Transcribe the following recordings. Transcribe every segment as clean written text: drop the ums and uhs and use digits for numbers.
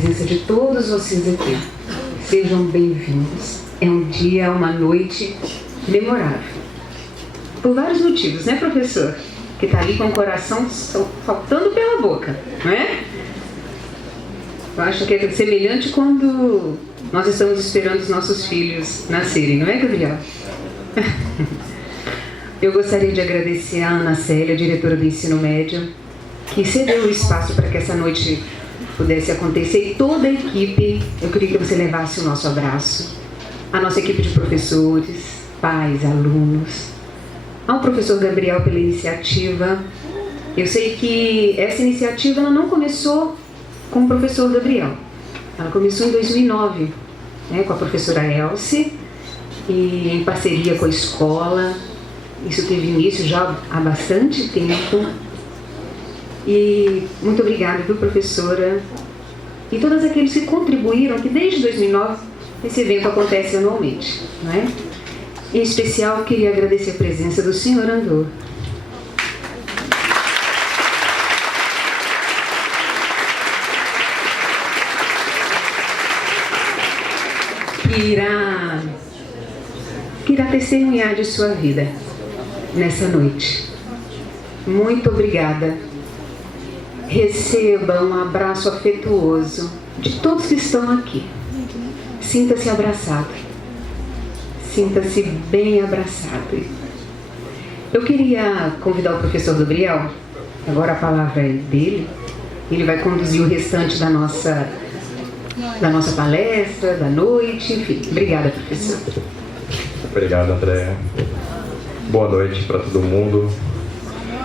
presença de todos vocês aqui. Sejam bem-vindos. É um dia, uma noite memorável. Por vários motivos, né, professor? Que está ali com o coração saltando pela boca, não é? Eu acho que é semelhante quando nós estamos esperando os nossos filhos nascerem, não é, Gabriel? Eu gostaria de agradecer a Ana Célia, diretora do ensino médio, que cedeu o espaço para que essa noite pudesse acontecer, e toda a equipe. Eu queria que você levasse o nosso abraço, a nossa equipe de professores, pais, alunos, ao professor Gabriel pela iniciativa. Eu sei que essa iniciativa ela não começou com o professor Gabriel, ela começou em 2009, né, com a professora Elce, e em parceria com a escola. Isso teve início já há bastante tempo. E muito obrigada, viu, professora? E todos aqueles que contribuíram, que desde 2009 esse evento acontece anualmente, não é? Em especial, queria agradecer a presença do senhor Andor. Que irá testemunhar de sua vida nessa noite. Muito obrigada. Receba um abraço afetuoso de todos que estão aqui. Sinta-se abraçado. Sinta-se bem abraçado. Eu queria convidar o professor Gabriel, agora a palavra é dele. Ele vai conduzir o restante da nossa palestra, da noite, enfim. Obrigada, professor. Obrigado, Andréa. Boa noite para todo mundo.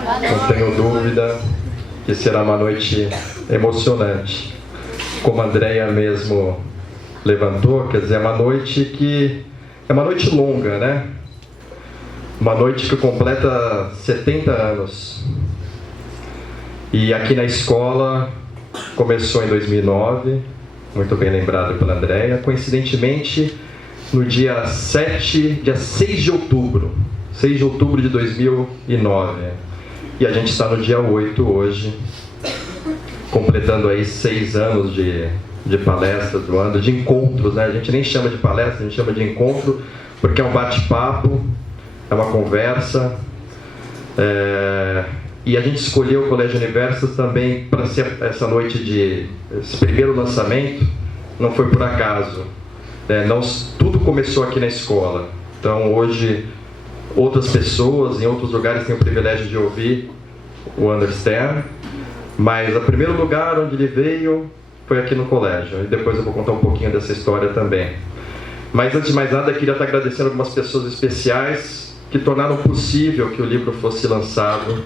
Não tenho dúvida que será uma noite emocionante. Como a Andréa mesmo levantou, quer dizer, é uma noite que é uma noite longa, né? Uma noite que completa 70 anos. E aqui na escola começou em 2009, muito bem lembrado pela Andréa, coincidentemente no dia 6 de outubro de 2009. E a gente está no dia 8 hoje, completando aí 6 anos de palestras do ano, de encontros, né? A gente nem chama de palestra, a gente chama de encontro, porque é um bate-papo, é uma conversa. E a gente escolheu o Colégio Universos também para ser essa noite esse primeiro lançamento, não foi por acaso. Tudo começou aqui na escola. Então hoje outras pessoas em outros lugares têm o privilégio de ouvir o Andor Stern, mas o primeiro lugar onde ele veio foi aqui no colégio, e depois eu vou contar um pouquinho dessa história também. Mas antes de mais nada, eu queria estar agradecendo algumas pessoas especiais que tornaram possível que o livro fosse lançado.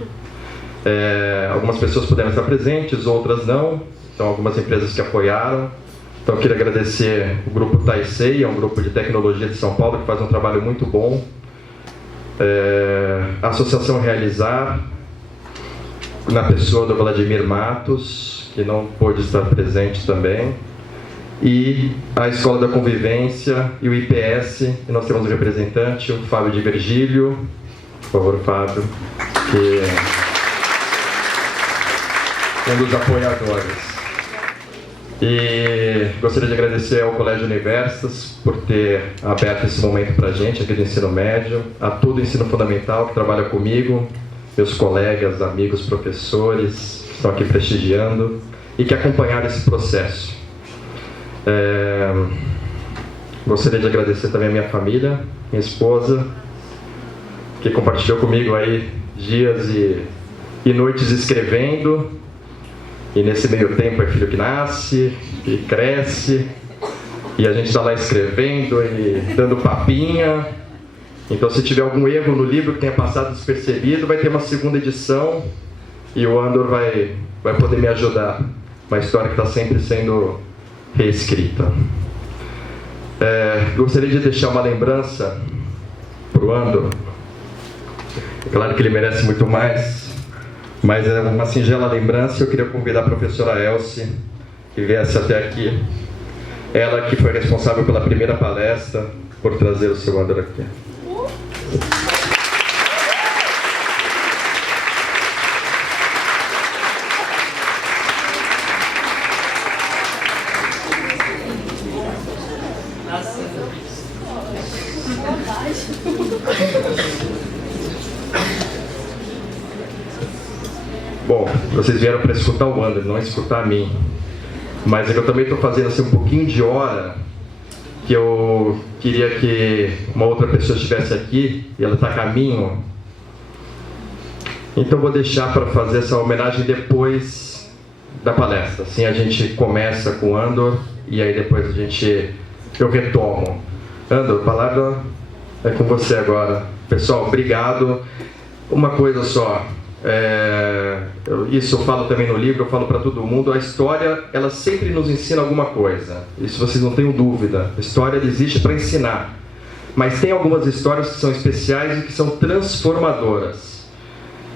Algumas pessoas puderam estar presentes, outras não, então algumas empresas que apoiaram. Então eu queria agradecer o grupo Taisei, é um grupo de tecnologia de São Paulo que faz um trabalho muito bom. A Associação Realizar, na pessoa do Vladimir Matos, que não pôde estar presente também, e a Escola da Convivência e o IPS, e nós temos um representante, o Fábio de Virgílio, por favor, Fábio, que é um dos apoiadores. E gostaria de agradecer ao Colégio Universos por ter aberto esse momento para a gente aqui do ensino médio, a todo o ensino fundamental que trabalha comigo, meus colegas, amigos, professores que estão aqui prestigiando e que acompanharam esse processo. Gostaria de agradecer também a minha família, minha esposa, que compartilhou comigo aí dias e noites escrevendo. E nesse meio tempo é filho que nasce e cresce, e a gente está lá escrevendo e dando papinha. Então, se tiver algum erro no livro que tenha passado despercebido, vai ter uma segunda edição e o Andor vai poder me ajudar. Uma história que está sempre sendo reescrita. Gostaria de deixar uma lembrança para o Andor. É claro que ele merece muito mais, mas é uma singela lembrança. Eu queria convidar a professora Elce que viesse até aqui. Ela que foi responsável pela primeira palestra, por trazer o seu Andor aqui. vocês vieram para escutar o André, não escutar a mim. Mas é que eu também estou fazendo assim, um pouquinho de hora, que eu queria que uma outra pessoa estivesse aqui, e ela está a caminho. Então vou deixar para fazer essa homenagem depois da palestra. Assim a gente começa com o Andor, e aí depois eu retomo. Andor, a palavra é com você agora. Pessoal, obrigado. Uma coisa só, isso eu falo também no livro, eu falo para todo mundo, a história, ela sempre nos ensina alguma coisa. Isso vocês não tenham dúvida. A história existe para ensinar. Mas tem algumas histórias que são especiais e que são transformadoras.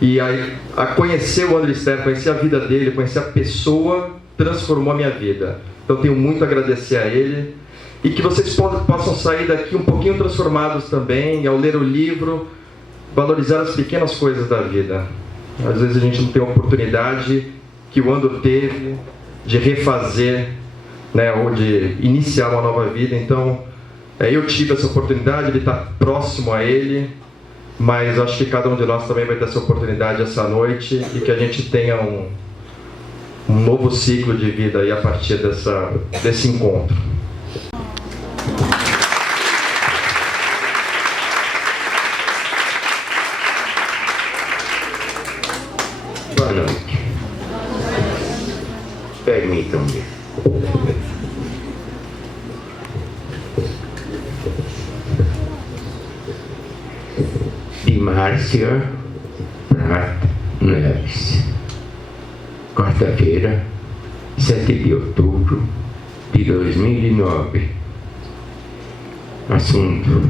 E aí, a conhecer o André Stern, conhecer a vida dele, conhecer a pessoa, transformou a minha vida. Então tenho muito a agradecer a ele. E que vocês possam sair daqui um pouquinho transformados também, e ao ler o livro, valorizar as pequenas coisas da vida. Às vezes a gente não tem a oportunidade que o Andor teve de refazer, né, ou de iniciar uma nova vida. Então, eu tive essa oportunidade, ele está próximo a ele, mas acho que cada um de nós também vai ter essa oportunidade essa noite, e que a gente tenha um novo ciclo de vida aí a partir desse encontro. Boa noite. Permitam-me. De Márcia Prat Neves. Quarta-feira, 7 de outubro de 2009. Assunto: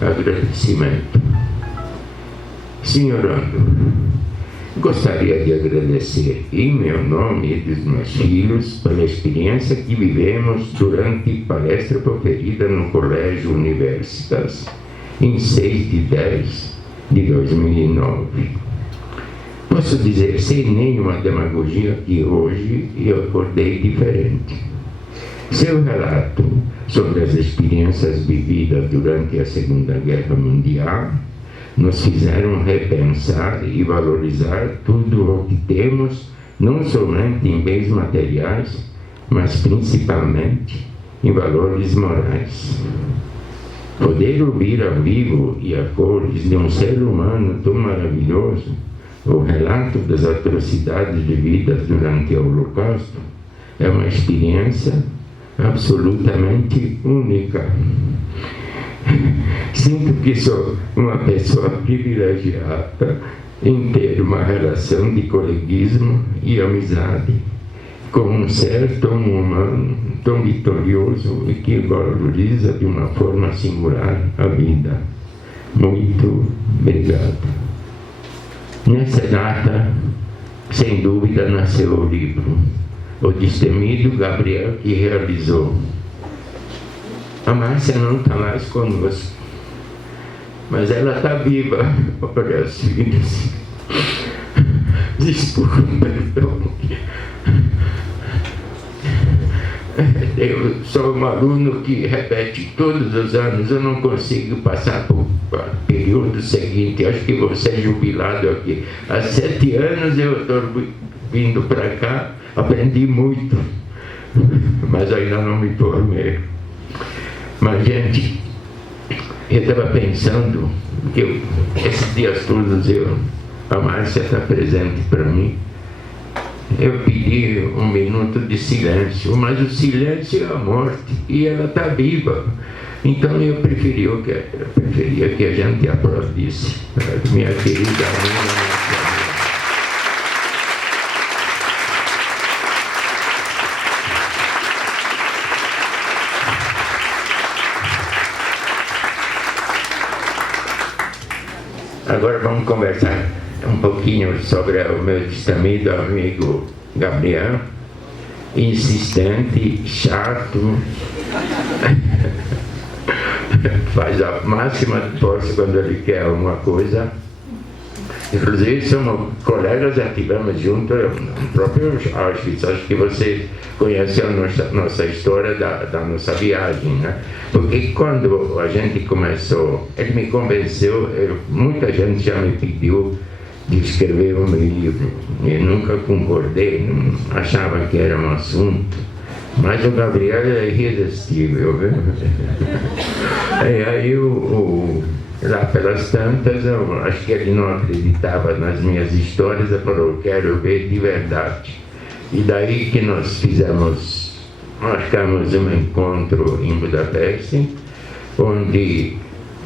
agradecimento. Senhor Andor, gostaria de agradecer em meu nome e dos meus filhos pela experiência que vivemos durante palestra proferida no Colégio Universitas em 6 de 10 de 2009. Posso dizer sem nenhuma demagogia que hoje eu acordei diferente. Seu relato sobre as experiências vividas durante a Segunda Guerra Mundial nos fizeram repensar e valorizar tudo o que temos, não somente em bens materiais, mas principalmente em valores morais. Poder ouvir ao vivo e a cores de um ser humano tão maravilhoso o relato das atrocidades vividas durante o Holocausto é uma experiência absolutamente única. Sinto que sou uma pessoa privilegiada em ter uma relação de coleguismo e amizade com um ser tão humano, tão vitorioso e que valoriza de uma forma singular a vida. Muito obrigado. Nessa data, sem dúvida, nasceu o livro, o destemido Gabriel que realizou. A Márcia não está mais conosco, mas ela está viva. Olha as filhas. Desculpa, perdão. Eu sou um aluno que repete todos os anos, eu não consigo passar para o período seguinte. Acho que vou ser jubilado aqui. Há 7 anos eu estou vindo para cá, aprendi muito, mas ainda não me formei. Mas, gente, eu estava pensando que esses dias todos a Márcia está presente para mim. Eu pedi 1 minuto de silêncio, mas o silêncio é a morte e ela está viva. Então eu preferia que a gente aplaudisse minha querida amiga. Agora vamos conversar um pouquinho sobre o meu destemido amigo Gabriel, insistente, chato, faz a máxima de força quando ele quer alguma coisa. Inclusive somos colegas, já estivemos juntos no próprio Auschwitz. Acho que vocês conhecem a nossa história da nossa viagem, né? Porque quando a gente começou, ele me convenceu, muita gente já me pediu de escrever o meu livro. Eu nunca concordei, não achava que era um assunto, mas o Gabriel é irresistível, viu? E aí, lá pelas tantas, eu acho que ele não acreditava nas minhas histórias, ele falou, quero ver de verdade. E daí que nós marcamos um encontro em Budapeste, onde,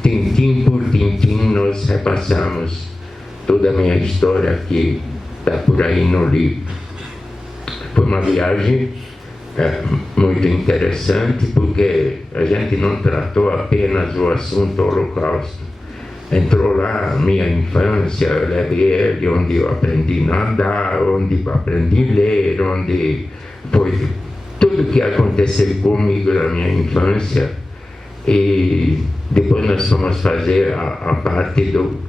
tintim por tintim, nós repassamos toda a minha história que está por aí no livro. Foi uma viagem muito interessante, porque a gente não tratou apenas o assunto Holocausto. Entrou lá a minha infância, eu levei ele onde eu aprendi a nadar, onde eu aprendi a ler, onde foi tudo que aconteceu comigo na minha infância. E depois nós fomos fazer a parte do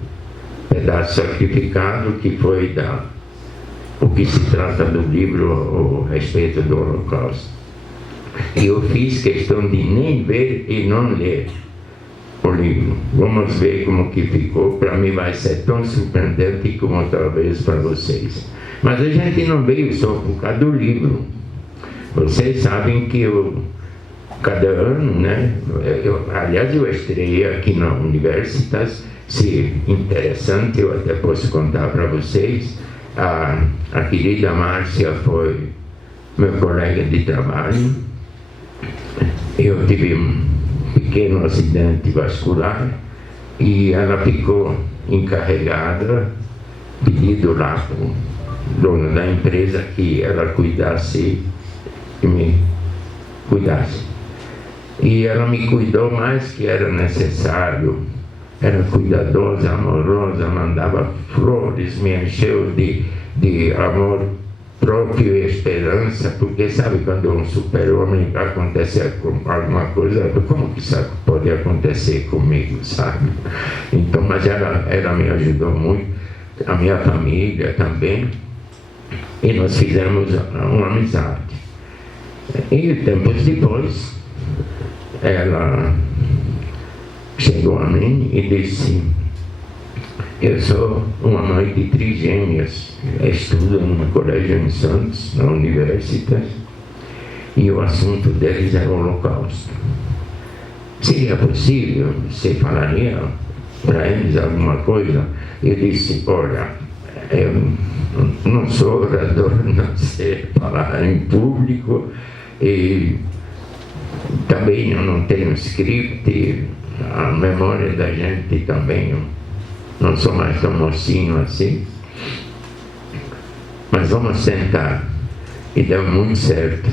pedaço sacrificado, que foi o que se trata do livro a respeito do Holocausto. E eu fiz questão de nem ver e não ler o livro. Vamos ver como que ficou. Para mim vai ser tão surpreendente como talvez para vocês. Mas a gente não veio só por causa do livro. Vocês sabem que cada ano, né? Aliás, eu estreiei aqui na Universitas. Se interessante, eu até posso contar para vocês. A querida Márcia foi meu colega de trabalho. Eu tive um pequeno acidente vascular e ela ficou encarregada, pedido lá para o dono da empresa que ela cuidasse e me cuidasse. E ela me cuidou mais que era necessário. Era cuidadosa, amorosa, mandava flores, me encheu de amor próprio e esperança, porque sabe quando um super-homem acontece alguma coisa, como que isso pode acontecer comigo, sabe? Então, mas ela me ajudou muito, a minha família também, e nós fizemos uma amizade. E tempos depois, ela chegou a mim e disse, eu sou uma mãe de trigêmeas, estudo no colégio em Santos, na Universitas, e o assunto deles é o Holocausto. Seria possível? Você falaria para eles alguma coisa? Eu disse, olha, eu não sou orador, não sei falar em público, e também eu não tenho script, a memória da gente também, não sou mais tão mocinho assim, mas vamos tentar. E deu muito certo.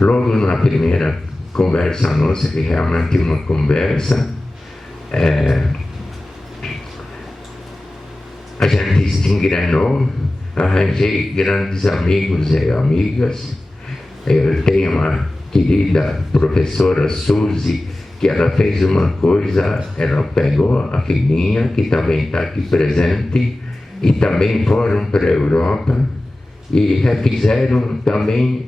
Logo na primeira conversa nossa, que realmente uma conversa, a gente se engrenou, arranjei grandes amigos e amigas. Eu tenho uma querida professora Suzy, que ela fez uma coisa, ela pegou a filhinha, que também está aqui presente, e também foram para a Europa, e refizeram também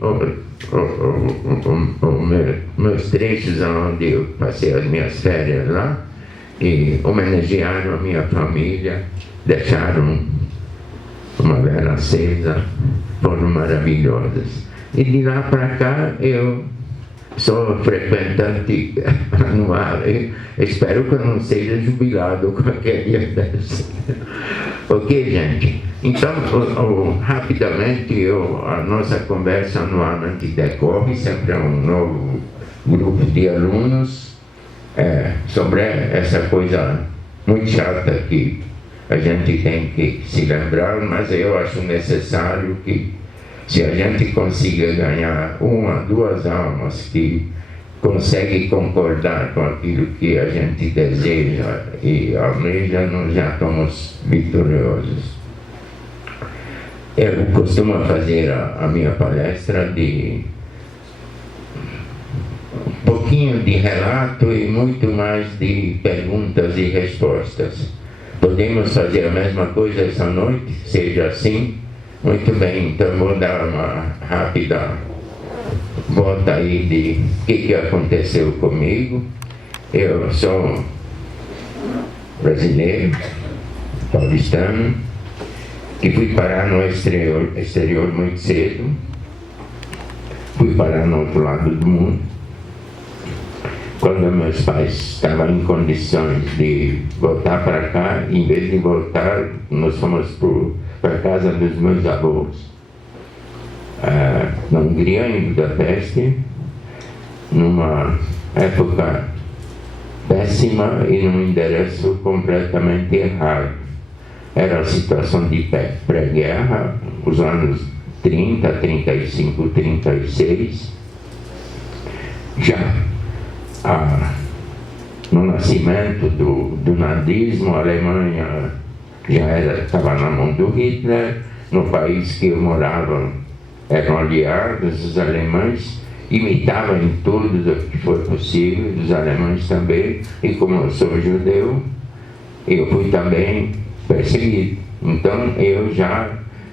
meus trechos onde eu passei as minhas férias lá, e homenagearam a minha família, deixaram uma vela acesa, foram maravilhosas. E de lá para cá eu sou frequentante anual. Eu espero que eu não seja jubilado qualquer dia desse. Ok, gente? Então, rapidamente, a nossa conversa anualmente decorre, sempre é um novo grupo de alunos, sobre essa coisa muito chata que a gente tem que se lembrar, mas eu acho necessário que, se a gente consiga ganhar uma, duas almas que conseguem concordar com aquilo que a gente deseja e almeja, nós já estamos vitoriosos. Eu costumo fazer a minha palestra de um pouquinho de relato e muito mais de perguntas e respostas. Podemos fazer a mesma coisa essa noite? Seja assim? Muito bem, então vou dar uma rápida volta aí de o que aconteceu comigo. Eu sou brasileiro, paulistano, E fui parar no exterior muito cedo. Fui parar no outro lado do mundo. Quando meus pais estavam em condições de voltar para cá, em vez de voltar, nós fomos para a casa dos meus avós, na Hungria, em Budapeste, numa época péssima e num endereço completamente errado. Era a situação de pré-guerra, os anos 30, 35, 36. Já no nascimento do nazismo, a Alemanha já estava na mão do Hitler. No país que eu morava eram aliados, os alemães imitavam em tudo o que foi possível, os alemães também, e como eu sou judeu, eu fui também perseguido. Então eu já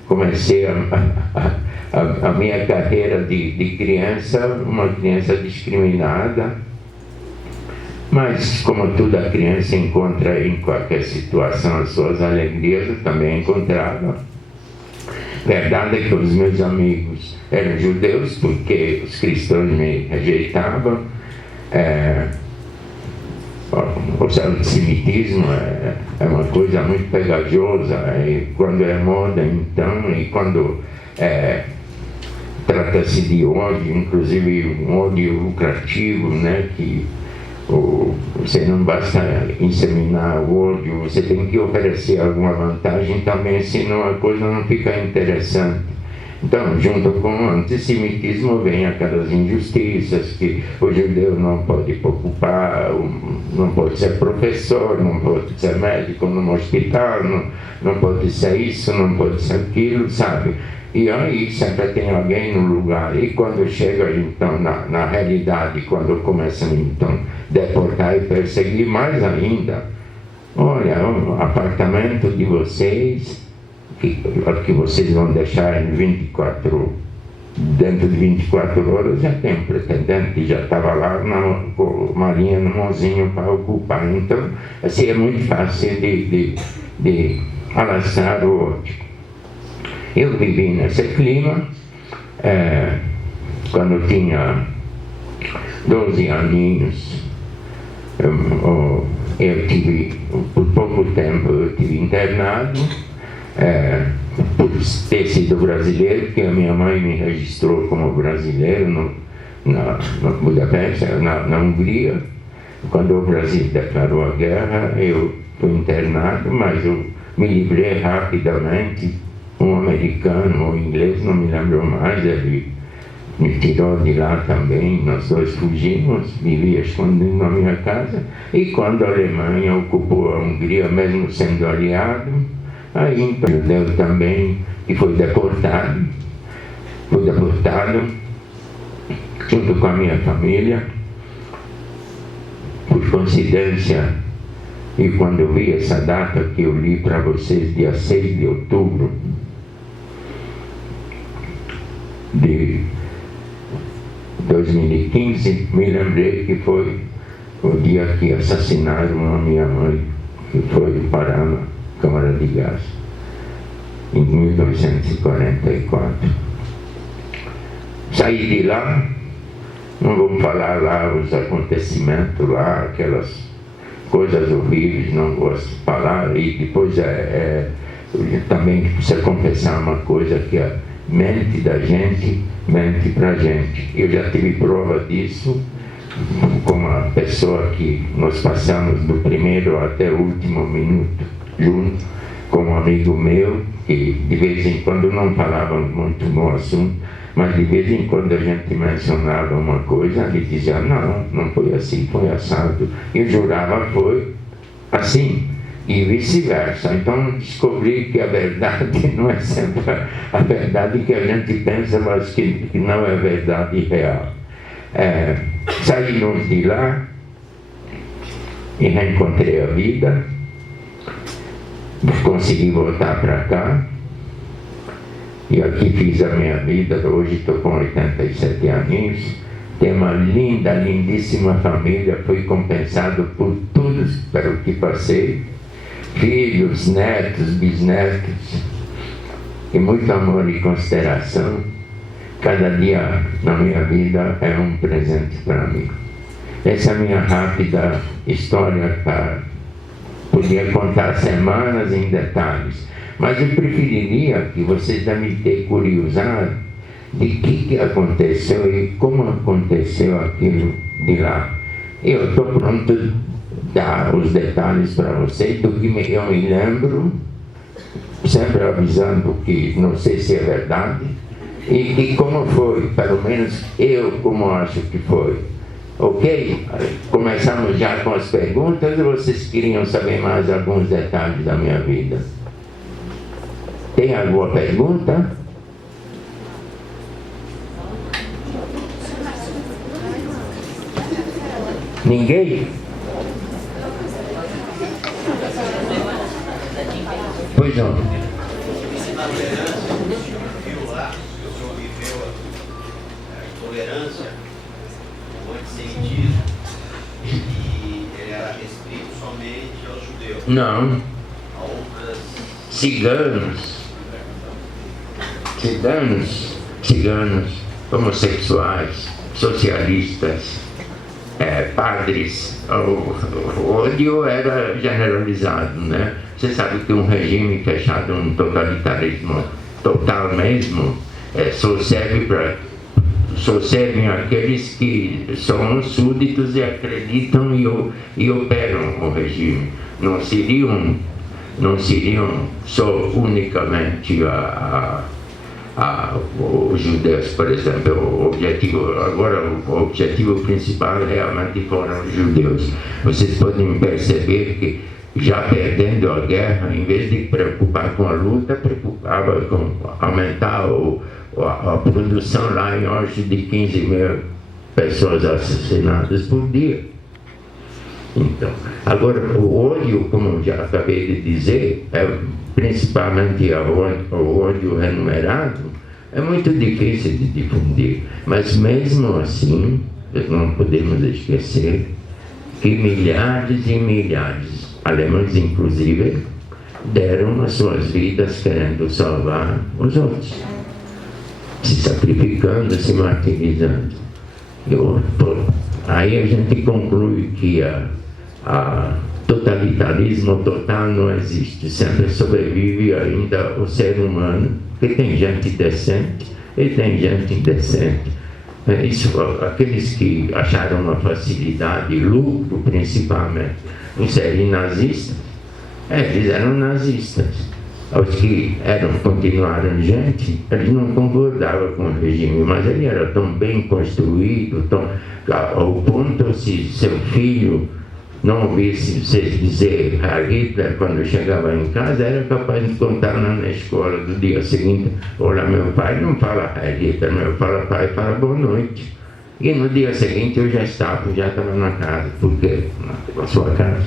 comecei a minha carreira de criança, uma criança discriminada, mas como toda criança encontra em qualquer situação as suas alegrias, eu também encontrava. Verdade é que os meus amigos eram judeus, porque os cristãos me rejeitavam. O antissemitismo é uma coisa muito pegajosa, e quando é moda, então, e quando trata-se de ódio, inclusive um ódio lucrativo, né, que você não basta inseminar o ódio, você tem que oferecer alguma vantagem também, senão a coisa não fica interessante. Então, junto com o antissemitismo vem aquelas injustiças que o judeu não pode ocupar, não pode ser professor, não pode ser médico num hospital, não pode ser isso, não pode ser aquilo, sabe? E aí sempre tem alguém no lugar. E quando chega então na realidade, quando começam então deportar e perseguir mais ainda, olha, o apartamento de vocês, que vocês vão deixar dentro de 24 horas, já tem um pretendente que já estava lá com a malinha no mãozinho para ocupar. Então, assim, é muito fácil de alastrar o ódio. Eu vivi nesse clima, quando eu tinha 12 aninhos, eu tive, por pouco tempo, eu tive internado, por ter sido brasileiro, porque a minha mãe me registrou como brasileiro na Budapeste, na Hungria. Quando o Brasil declarou a guerra, eu fui internado, mas eu me livrei rapidamente. Um americano ou inglês, não me lembro mais, ele me tirou de lá também, nós dois fugimos, vivia escondido na minha casa, e quando a Alemanha ocupou a Hungria, mesmo sendo aliado, aí então o judeu também, e foi deportado junto com a minha família. Por coincidência, e quando eu vi essa data que eu li para vocês, dia 6 de outubro de 2015, me lembrei que foi o dia que assassinaram a minha mãe, que foi parar na Câmara de Gás, em 1944. Saí de lá, não vou falar lá os acontecimentos lá, aquelas coisas horríveis, não gosto de falar, e depois também precisa confessar uma coisa, que a mente da gente mente pra gente. Eu já tive prova disso com uma pessoa que nós passamos do primeiro até o último minuto junto, com um amigo meu, que de vez em quando não falava muito no assunto, mas de vez em quando a gente mencionava uma coisa, ele dizia, não foi assim, foi assado. Eu jurava foi assim, e vice-versa. Então descobri que a verdade não é sempre a verdade que a gente pensa, mas que não é verdade real. Saímos de lá e reencontrei a vida, consegui voltar para cá, e aqui fiz a minha vida. Hoje estou com 87 aninhos, tenho uma linda, lindíssima família, fui compensado por tudo pelo que passei, filhos, netos, bisnetos, e muito amor e consideração. Cada dia na minha vida é um presente para mim. Essa é a minha rápida história, podia contar semanas em detalhes, mas eu preferiria que vocês devem ter curiosidade de que aconteceu e como aconteceu aquilo de lá. Eu estou pronto a dar os detalhes para vocês do que eu me lembro, sempre avisando que não sei se é verdade, e que como foi, pelo menos eu como acho que foi. Ok? Começamos já com as perguntas, ou vocês queriam saber mais alguns detalhes da minha vida? Tem alguma pergunta? Ninguém? Pois não. Tolerância, o antissemitismo, e ele era restrito somente aos judeus. Não. A outras ciganos, homossexuais, socialistas, padres. O ódio era generalizado, né? Você sabe que um regime fechado, um totalitarismo total mesmo, só servem aqueles que são súditos e acreditam e operam o regime. Não seriam só unicamente os judeus, por exemplo. O objetivo principal realmente foram os judeus. Vocês podem perceber que, já perdendo a guerra, em vez de preocupar com a luta, preocupava com aumentar a produção lá em Auschwitz de 15 mil pessoas assassinadas por dia. Então, agora, o ódio, como já acabei de dizer, principalmente o ódio remunerado, é muito difícil de difundir. Mas mesmo assim, não podemos esquecer que milhares e milhares, alemães inclusive, deram as suas vidas querendo salvar os outros, se sacrificando, se martirizando. Aí a gente conclui que a totalitarismo total não existe. Sempre sobrevive ainda o ser humano, que tem gente decente e tem gente indecente. Aqueles que acharam uma facilidade, lucro principalmente, em serem nazistas, eles eram nazistas. Os que continuaram gente, eles não concordavam com o regime, mas ele era tão bem construído, ao ponto, se seu filho não ouvisse você dizer a Hitler quando chegava em casa, era capaz de contar na escola do dia seguinte: olha, meu pai não fala Hitler, meu pai fala boa noite. E no dia seguinte eu já estava na casa, porque na sua casa.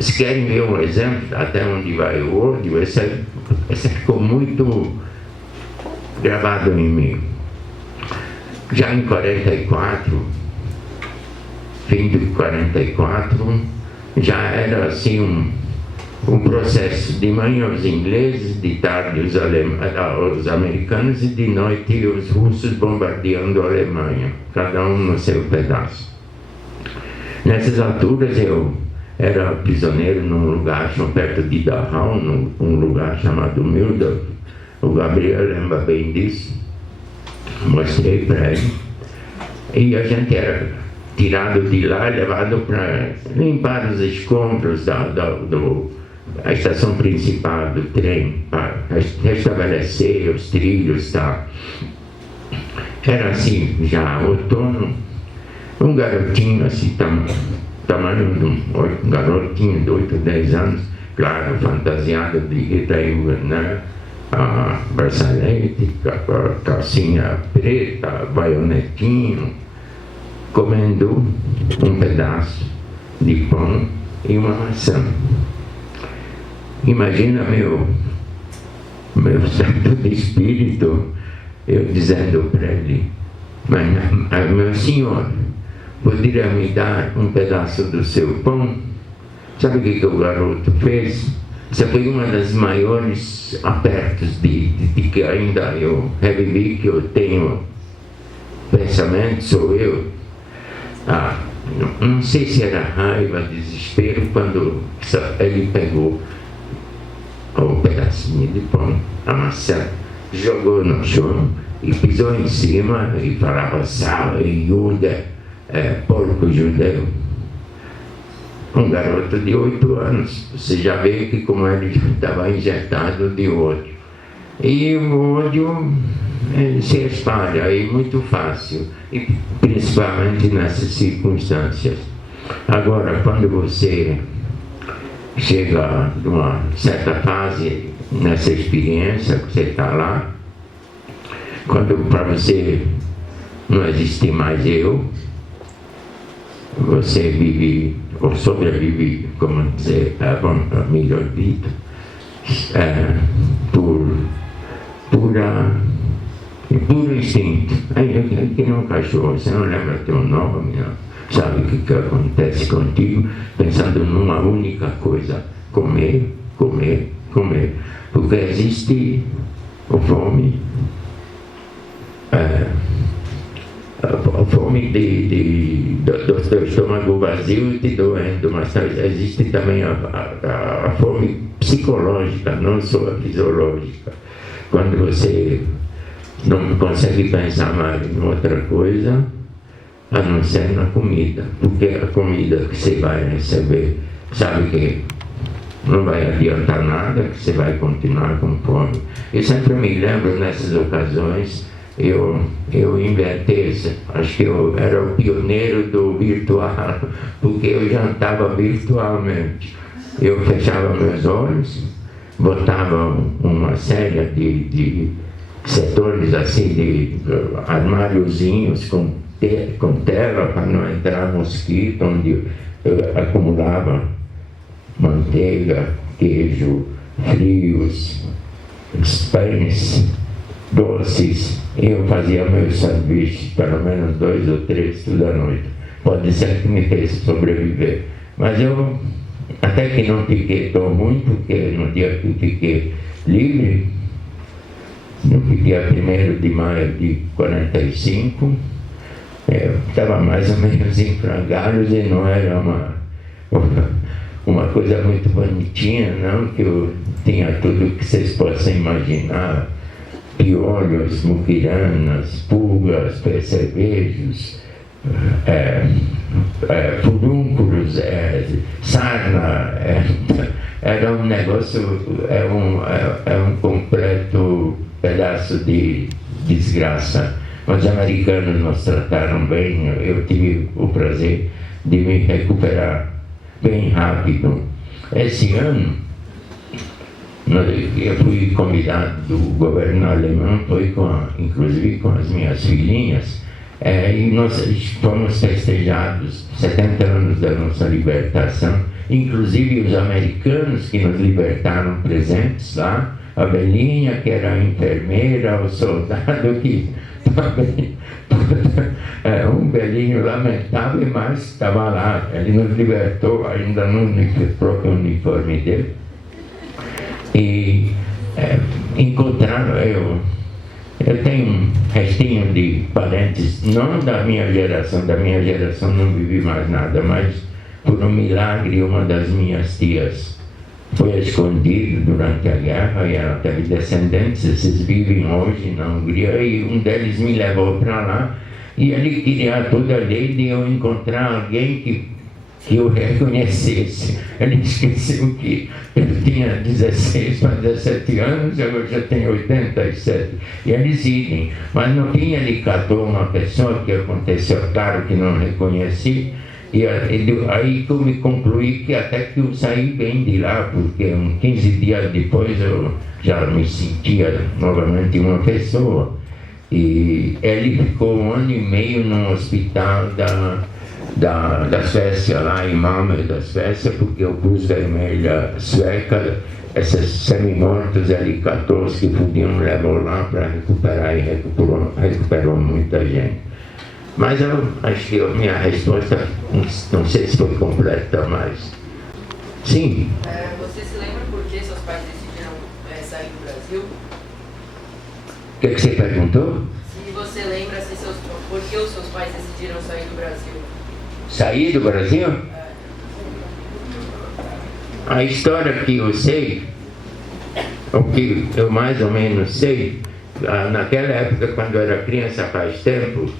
Se querem ver um exemplo até onde vai o ódio, esse ficou muito gravado em mim. Já em 44, fim de 44, já era assim um processo: de manhã os ingleses, de tarde os americanos e de noite os russos bombardeando a Alemanha, cada um no seu pedaço. Nessas alturas eu era prisioneiro num lugar perto de Dachau, num lugar chamado Mühldorf. O Gabriel lembra bem disso, mostrei para ele. E a gente era tirado de lá, levado para limpar os escombros da estação principal do trem, para restabelecer os trilhos. Era assim, já outono, um garotinho assim, tamanho de um garotinho de 8 ou 10 anos, claro, fantasiado de Hitler, né? Bracelete, calcinha preta, baionetinho, comendo um pedaço de pão e uma maçã. Imagina meu estado de espírito, eu dizendo para ele: meu senhor, poderia me dar um pedaço do seu pão? Sabe o que o garoto fez? Essa foi uma das maiores apertos de que ainda eu revivi, que eu tenho pensamento, sou eu. Não sei se era raiva, desespero, quando ele pegou o pedacinho de pão amassado, jogou no chão e pisou em cima e falava sal, Iuda, porco judeu. Um garoto de 8 anos, você já vê que como ele estava injetado de ódio. E o ódio se espalha aí muito fácil, e principalmente nessas circunstâncias. Agora, quando você chega a uma certa fase nessa experiência, que você está lá, quando para você não existe mais eu, você vive ou sobrevive, como dizer, a melhor vida, por puro instinto. É que nem um cachorro, você não lembra teu nome, não sabe o que acontece contigo, pensando numa única coisa: comer, comer, comer. Porque existe a fome, a fome do estômago vazio te doendo, mas existe também a fome psicológica, não só a fisiológica. Quando você não consegue pensar mais em outra coisa a não ser na comida, porque a comida que você vai receber, sabe que não vai adiantar nada, que você vai continuar com fome. Eu sempre me lembro nessas ocasiões, eu inventei, acho que eu era o pioneiro do virtual, porque eu jantava virtualmente. Eu fechava meus olhos, botava uma série de setores assim, de armáriozinhos com tela para não entrar mosquito, onde eu acumulava manteiga, queijo, frios, pães, doces. Eu fazia meus sanduíches, pelo menos 2 ou 3 toda noite. Pode ser que me fez sobreviver, mas eu até que não fiquei tão ruim, porque no dia que eu fiquei livre, no dia 1º de maio de 45, eu estava mais ou menos em frangalhos, e não era uma coisa muito bonitinha, não, que eu tinha tudo que vocês possam imaginar: piolhos, muquiranas, pulgas, percevejos, furúnculos, sarna. Era um negócio, um completo pedaço de desgraça. Os americanos nos trataram bem, eu tive o prazer de me recuperar bem rápido. Esse ano, eu fui convidado do governo alemão, inclusive com as minhas filhinhas, e nós fomos festejados 70 anos da nossa libertação, inclusive os americanos que nos libertaram presentes lá, a velhinha que era a enfermeira, o soldado que também, um velhinho lamentável, mas estava lá, ele nos libertou ainda no próprio uniforme dele. E encontraram, eu tenho um restinho de parentes, não da minha geração não vivi mais nada, mas por um milagre uma das minhas tias foi escondida durante a guerra e ela teve descendentes, esses vivem hoje na Hungria, e um deles me levou para lá e ele queria toda a lei de eu encontrar alguém que eu reconhecesse. Ele esqueceu que eu tinha 16 para 17 anos, eu já tenho 87. E eles idem. Mas no fim ele catou uma pessoa que aconteceu, claro que não reconheci, e aí que eu me concluí que até que eu saí bem de lá, porque 15 dias depois eu já me sentia novamente uma pessoa. E ele ficou 1 ano e meio no hospital da Suécia, lá em Malmö da Suécia, porque o Cruz Vermelha sueca, esses semi-mortos L14 que podiam levar lá para recuperar, e recuperou muita gente. Mas eu acho que a minha resposta, não sei se foi completa, mas sim. Você se lembra por que Brasil? O que você perguntou? Se você lembra por que os seus pais decidiram sair do Brasil? Sair do Brasil? A história que eu sei, o que eu mais ou menos sei, naquela época, quando eu era criança, faz tempo,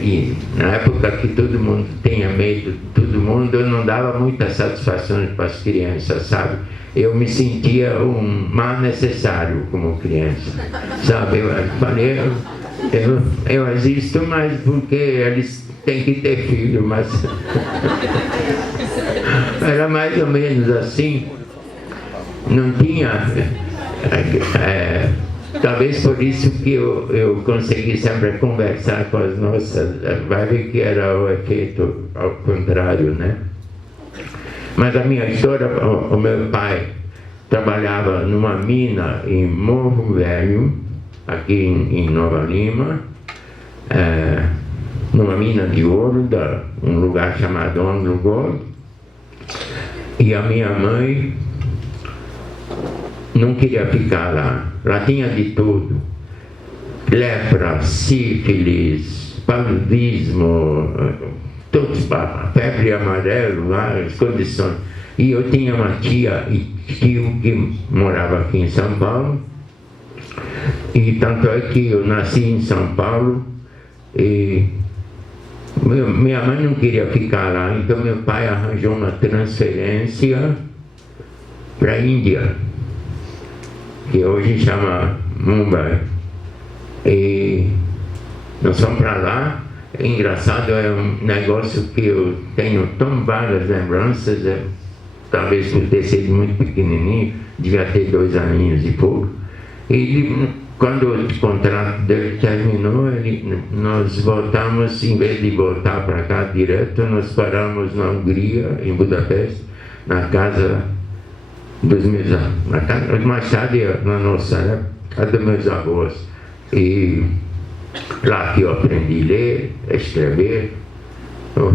e na época que todo mundo tinha medo de todo mundo, eu não dava muitas satisfações para as crianças, sabe? Eu me sentia um mal necessário como criança, sabe? Eu falei, eu existo, mas porque eles têm que ter filho, mas era mais ou menos assim. Não tinha, talvez por isso que eu consegui sempre conversar com as nossas, vai ver que era o efeito ao contrário, né? Mas a minha história, o meu pai trabalhava numa mina em Morro Velho, aqui em Nova Lima, numa mina de ouro, um lugar chamado Undergold, e a minha mãe não queria ficar lá. Lá tinha de tudo: lepra, sífilis, paludismo, febre amarela lá, as condições. E eu tinha uma tia e tio que morava aqui em São Paulo, e tanto é que eu nasci em São Paulo e minha mãe não queria ficar lá, então meu pai arranjou uma transferência para a Índia, que hoje chama Mumbai, e nós fomos para lá. É engraçado, é um negócio que eu tenho tão vagas lembranças, talvez por ter sido muito pequenininho, devia ter 2 aninhos e pouco. E quando o contrato dele terminou, nós voltamos, em vez de voltar para cá direto, nós paramos na Hungria, em Budapeste, na casa dos meus avós, mais tarde na nossa casa dos meus avós. E lá que eu aprendi a ler, a escrever. O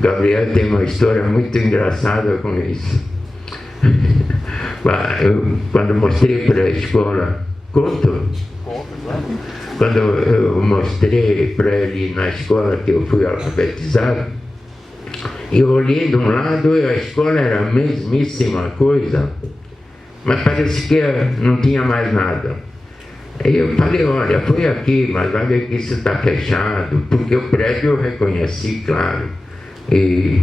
Gabriel tem uma história muito engraçada com isso. Quando mostrei para a escola, quando eu mostrei para ele na escola que eu fui alfabetizado, eu olhei de um lado e a escola era a mesmíssima coisa, mas parece que não tinha mais nada. Aí eu falei, olha, foi aqui, mas vai ver que isso está fechado, porque o prédio eu reconheci, claro. E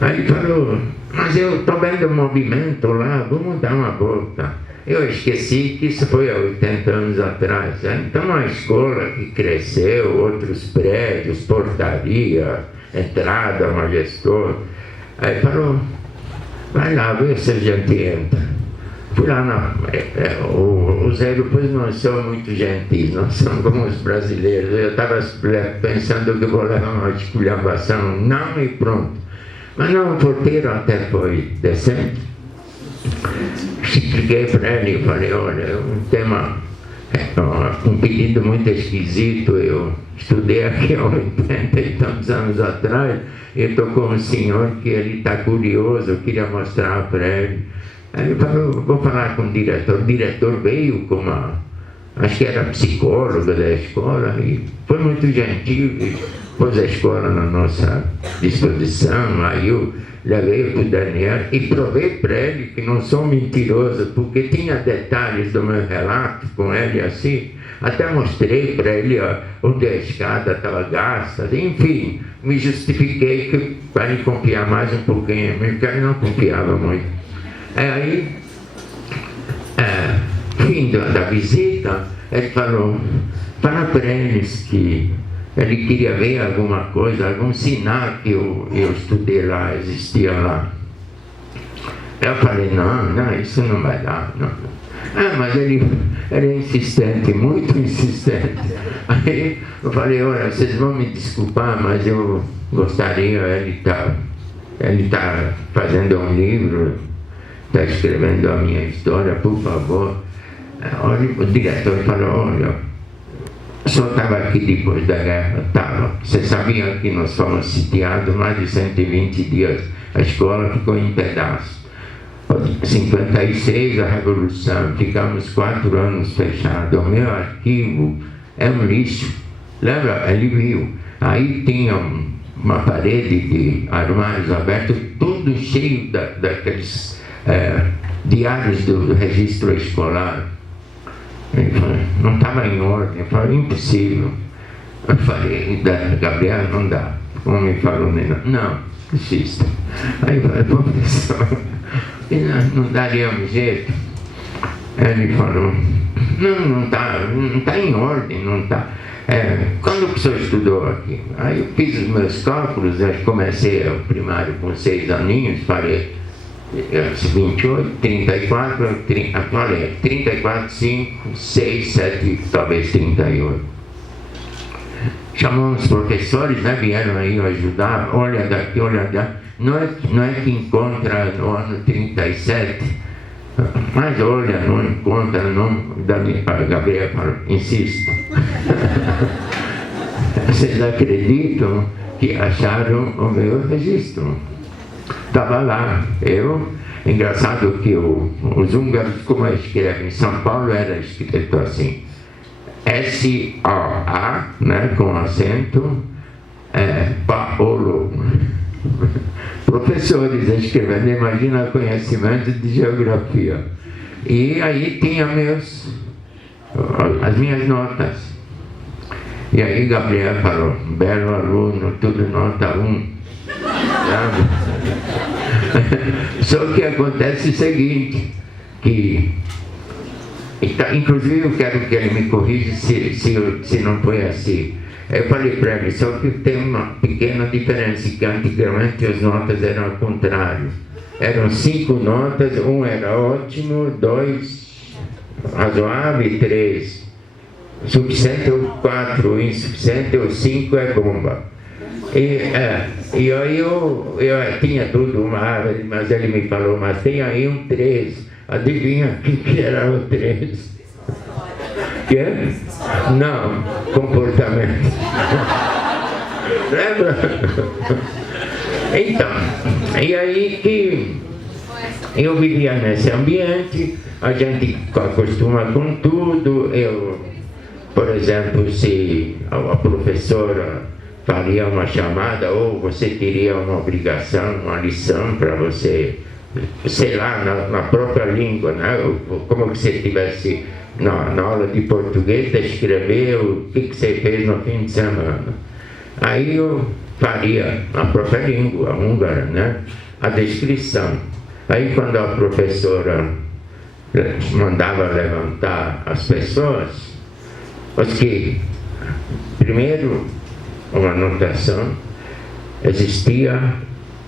aí ele falou, mas eu estou vendo um movimento lá, vamos dar uma volta. Eu esqueci que isso foi há 80 anos atrás. Então uma escola que cresceu, outros prédios, portaria, entrada majestosa. Aí falou, vai lá ver se a gente entra. Fui lá os europeus não são muito gentis, não são como os brasileiros. Eu estava pensando que vou levar uma esculhambação, não, e pronto. Mas não, o porteiro até foi decente. Expliquei para ele e falei, olha, um pedido muito esquisito. Eu estudei aqui há 80 e tantos anos atrás, eu estou com um senhor que ele está curioso, eu queria mostrar para ele. Aí ele falou, vou falar com o diretor. O diretor veio com acho que era psicóloga da escola, e foi muito gentil e pôs a escola na nossa disposição. Aí eu levei para o Daniel e provei para ele que não sou mentiroso, porque tinha detalhes do meu relato com ele assim. Até mostrei para ele onde a escada estava gasta, enfim, me justifiquei para ele confiar mais um pouquinho, porque ele não confiava muito. Aí, fim da visita, ele falou, fala para eles que ele queria ver alguma coisa, algum sinal que eu estudei lá, existia lá. Eu falei, não, isso não vai dar, não. Mas ele era insistente, muito insistente. Aí eu falei, olha, vocês vão me desculpar, mas eu gostaria, ele tá fazendo um livro, está escrevendo a minha história, por favor. O diretor falou, olha, o senhor estava aqui depois da guerra? Estava. Você sabia que nós fomos sitiados mais de 120 dias. A escola ficou em pedaços. 56, a Revolução, ficamos 4 anos fechados. O meu arquivo é um lixo. Lembra? Ele viu. Aí tinha uma parede de armários abertos, tudo cheio daqueles diários do registro escolar. Ele falou, não estava em ordem. Eu falei, impossível. Eu falei, Gabriel, não dá. O homem falou, não, desista. Aí eu falei, professor, não daria um jeito? Ele falou, não está em ordem, não está. Quando o professor estudou aqui? Aí eu fiz os meus cálculos, eu comecei o primário com 6 aninhos, falei, 28, 34, 34, 5, 6, 7, talvez 38. Chamamos os professores, né, vieram aí ajudar, olha daqui, olha daqui. Não é que encontra no ano 37, mas olha, não encontra, não. A Gabriela falou, insisto. Vocês acreditam que acharam o meu registro? Estava lá, engraçado que os húngaros, como escrevem em São Paulo, era escrito assim, S-A-A, né, com acento, Paolo. Professores escrevendo, imagina conhecimento de geografia. E aí tinha as minhas notas. E aí Gabriel falou, belo aluno, tudo nota 1. Sabe? Só que acontece o seguinte, que inclusive eu quero que ele me corrija se não foi assim. Eu falei para ele, só que tem uma pequena diferença, que antigamente as notas eram ao contrário. Eram 5 notas, 1 era ótimo, 2 razoável e 3 suficiente, ou 4 insuficiente, ou 5 é bomba. E aí eu tinha tudo uma árvore, mas ele me falou, mas tem aí um 3. Adivinha o que era o 3? Que? Não, comportamento. Lembra? Então, e aí que eu vivia nesse ambiente, a gente acostuma com tudo. Eu, por exemplo, se a professora faria uma chamada, ou você teria uma obrigação, uma lição para você, sei lá, na própria língua, né? Como que você tivesse na aula de português, escrever o que você fez no fim de semana. Aí eu faria na própria língua húngara, né, a descrição. Aí quando a professora mandava levantar as pessoas, porque primeiro uma anotação, existia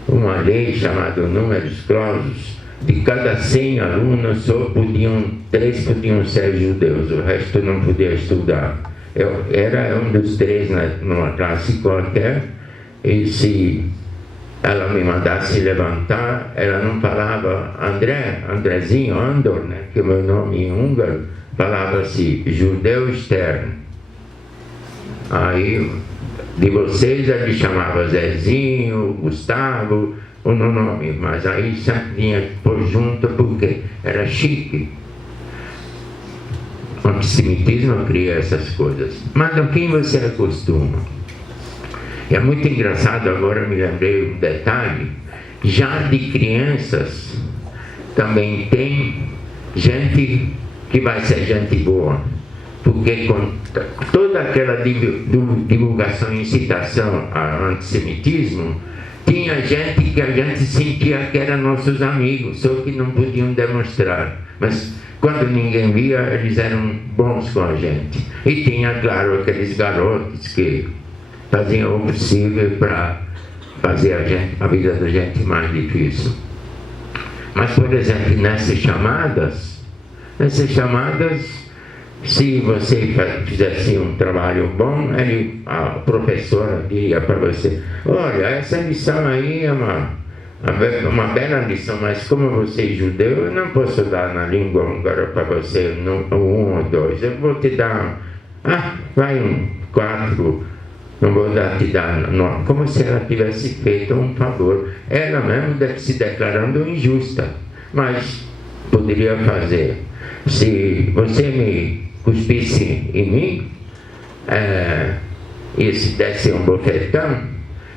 uma lei chamada números clausus. De cada 100 alunos, só 3 podiam ser judeus, o resto não podia estudar. Eu era um dos 3 numa classe qualquer, e se ela me mandasse levantar, ela não falava Andrezinho, Andor, né, que é o meu nome em húngaro, falava-se judeu externo. Aí, de vocês, ele chamava Zezinho, Gustavo, o nome, mas aí sempre tinha que pôr junto porque era chique. O antissemitismo cria essas coisas. Mas a quem você acostuma? É muito engraçado, agora me lembrei um detalhe, já de crianças também tem gente que vai ser gente boa, porque com toda aquela divulgação e incitação ao antissemitismo, tinha gente que a gente sentia que eram nossos amigos, só que não podiam demonstrar. Mas quando ninguém via, eles eram bons com a gente. E tinha, claro, aqueles garotos que faziam o possível para fazer a vida da gente mais difícil. Mas, por exemplo, nessas chamadas, se você fizesse um trabalho bom, a professora diria para você, olha, essa lição aí é uma bela lição, mas como você é judeu, eu não posso dar na língua húngara para você um ou 2, eu vou te dar, vai um 4, não vou te dar, não. Como se ela tivesse feito um favor. Ela mesmo deve se declarando injusta. mas poderia fazer. Se você me cuspisse em mim, e se desse um bofetão,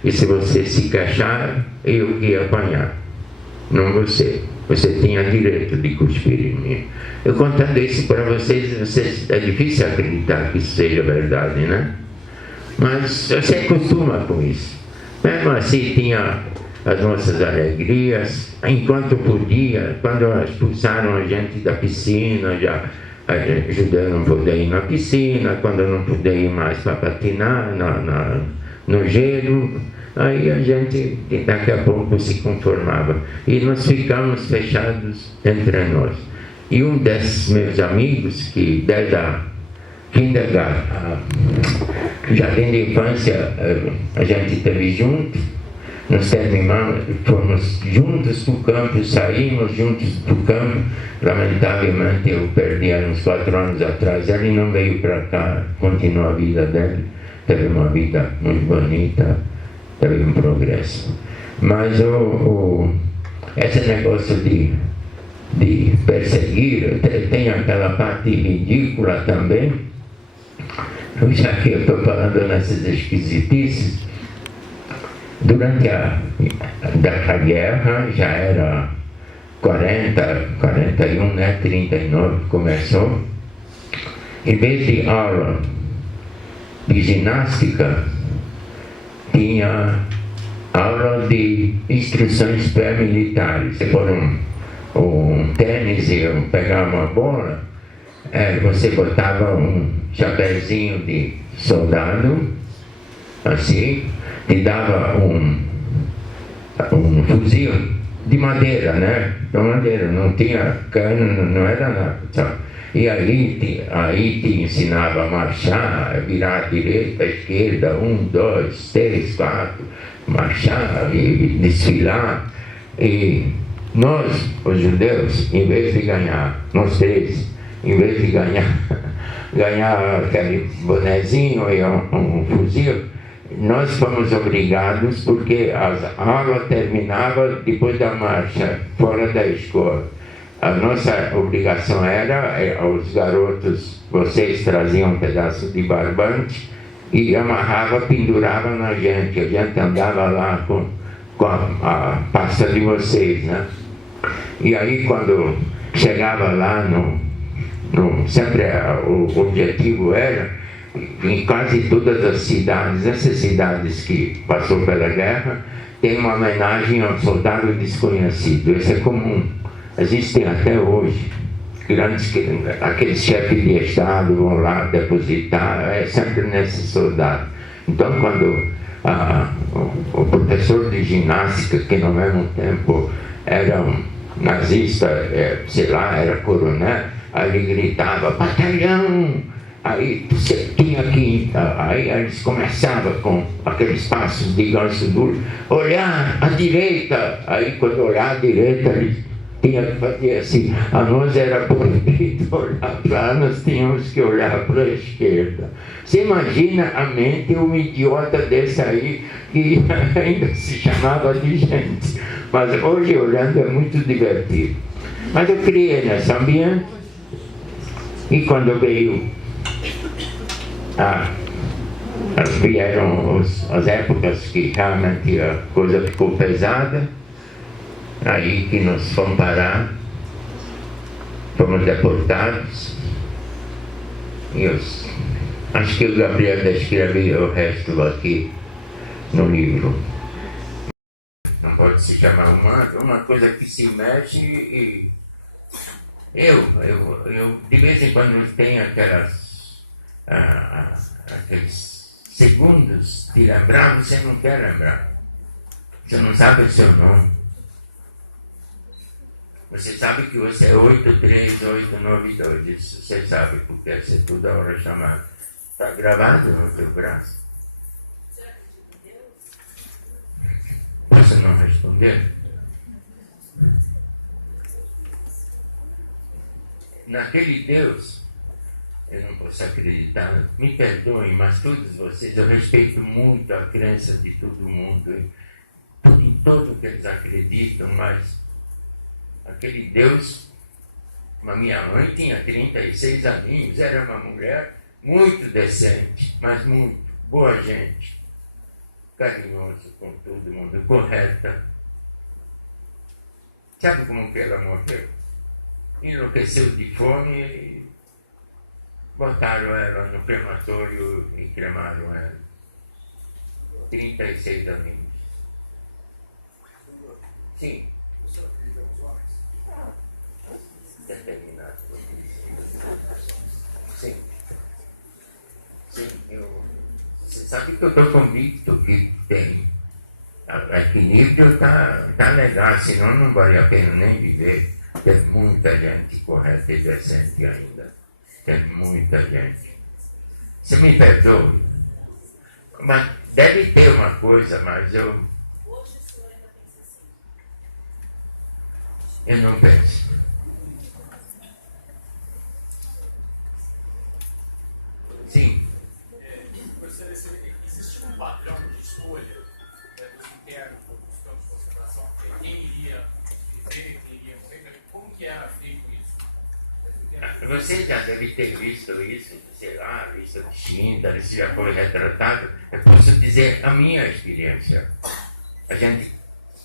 e se você se queixar, eu ia apanhar, não você. Você tinha direito de cuspir em mim. Eu contando isso para vocês, é difícil acreditar que isso seja verdade, né? Mas você acostuma com isso. Mesmo assim, tinha as nossas alegrias, enquanto podia. Quando expulsaram a gente da piscina, já ajudando a não poder ir na piscina, quando eu não podia ir mais para patinar no gelo, aí a gente daqui a pouco se conformava. E nós ficamos fechados entre nós. E um desses meus amigos, que desde a jardim de infância a gente teve junto, nós terminamos, fomos juntos para o campo, saímos juntos para o campo. Lamentavelmente eu perdi há uns 4 anos atrás, ele não veio para cá, continuou a vida dele, teve uma vida muito bonita, teve um progresso. Mas esse negócio de perseguir, tem aquela parte ridícula também, já que eu estou falando nessas esquisitices. Durante a guerra, já era 41, né, 39 começou, em vez de aula de ginástica, tinha aula de instruções pré-militares. Você pôr um tênis e pegar uma bola, você botava um chapéuzinho de soldado, assim, te dava um fuzil de madeira, né? De madeira, não tinha cano, não era nada. Então, e aí te ensinava a marchar, virar à direita, à esquerda, 1, 2, 3, 4, marchar e desfilar. E nós, os judeus, em vez de ganhar, nós três, em vez de ganhar aquele bonezinho e um fuzil, nós fomos obrigados, porque a aula terminava depois da marcha, fora da escola. A nossa obrigação era, os garotos, vocês traziam um pedaço de barbante e amarrava, pendurava na gente. A gente andava lá com a pasta de vocês, né? E aí quando chegava lá sempre o objetivo era, em quase todas as cidades, essas cidades que passou pela guerra, tem uma homenagem ao soldado desconhecido. Isso é comum, existem até hoje. Aqueles chefes de estado vão lá depositar, é sempre nesse soldado. Então quando o professor de ginástica, que no mesmo tempo era um nazista, sei lá, era coronel, aí ele gritava, batalhão! Aí você tinha que, aí eles começavam com aqueles passos de ganso duro, olhar à direita, aí quando olhar à direita eles tinham que fazer assim, a nós era proibido olhar para lá, nós tínhamos que olhar para a esquerda. Você imagina a mente um idiota desse aí, que ainda se chamava de gente, mas hoje olhando é muito divertido. Mas eu criei nesse ambiente, e quando veio vieram as épocas que realmente a coisa ficou pesada, aí que nós fomos parar, fomos deportados, e acho que o Gabriel descreve o resto aqui no livro. Não pode se chamar uma coisa que se mexe e eu de vez em quando tenho aqueles segundos de lembrar, você não quer lembrar. Você não sabe o seu nome. Você sabe que você é 83892, isso você sabe, porque você toda hora chamado. Está gravado no teu braço? Você não respondeu? Naquele Deus, eu não posso acreditar, me perdoem, mas todos vocês, eu respeito muito a crença de todo mundo, em tudo que eles acreditam, mas Aquele Deus, a minha mãe tinha 36 aninhos, era uma mulher muito decente, mas muito boa gente, carinhosa com todo mundo, correta. Sabe como que ela morreu? Enlouqueceu de fome e botaram ela no crematório e cremaram ela. 36 aninhos. Sim. Determinado. Sim. Sim, você sabe que eu estou convicto que tem. Equilíbrio está legal, senão não vale a pena nem viver. Tem muita gente correta e decente ainda. Tem muita gente. Você me perdoe, mas deve ter uma coisa, mas eu não penso. Sim. Existe um padrão de escolha dos internos dos campos de concentração, quem iria viver, quem iria morrer? Como que era feito isso? Você já deve ter visto isso, sei lá, lista de Schindler, isso já foi retratado. Eu posso dizer a minha experiência. A gente,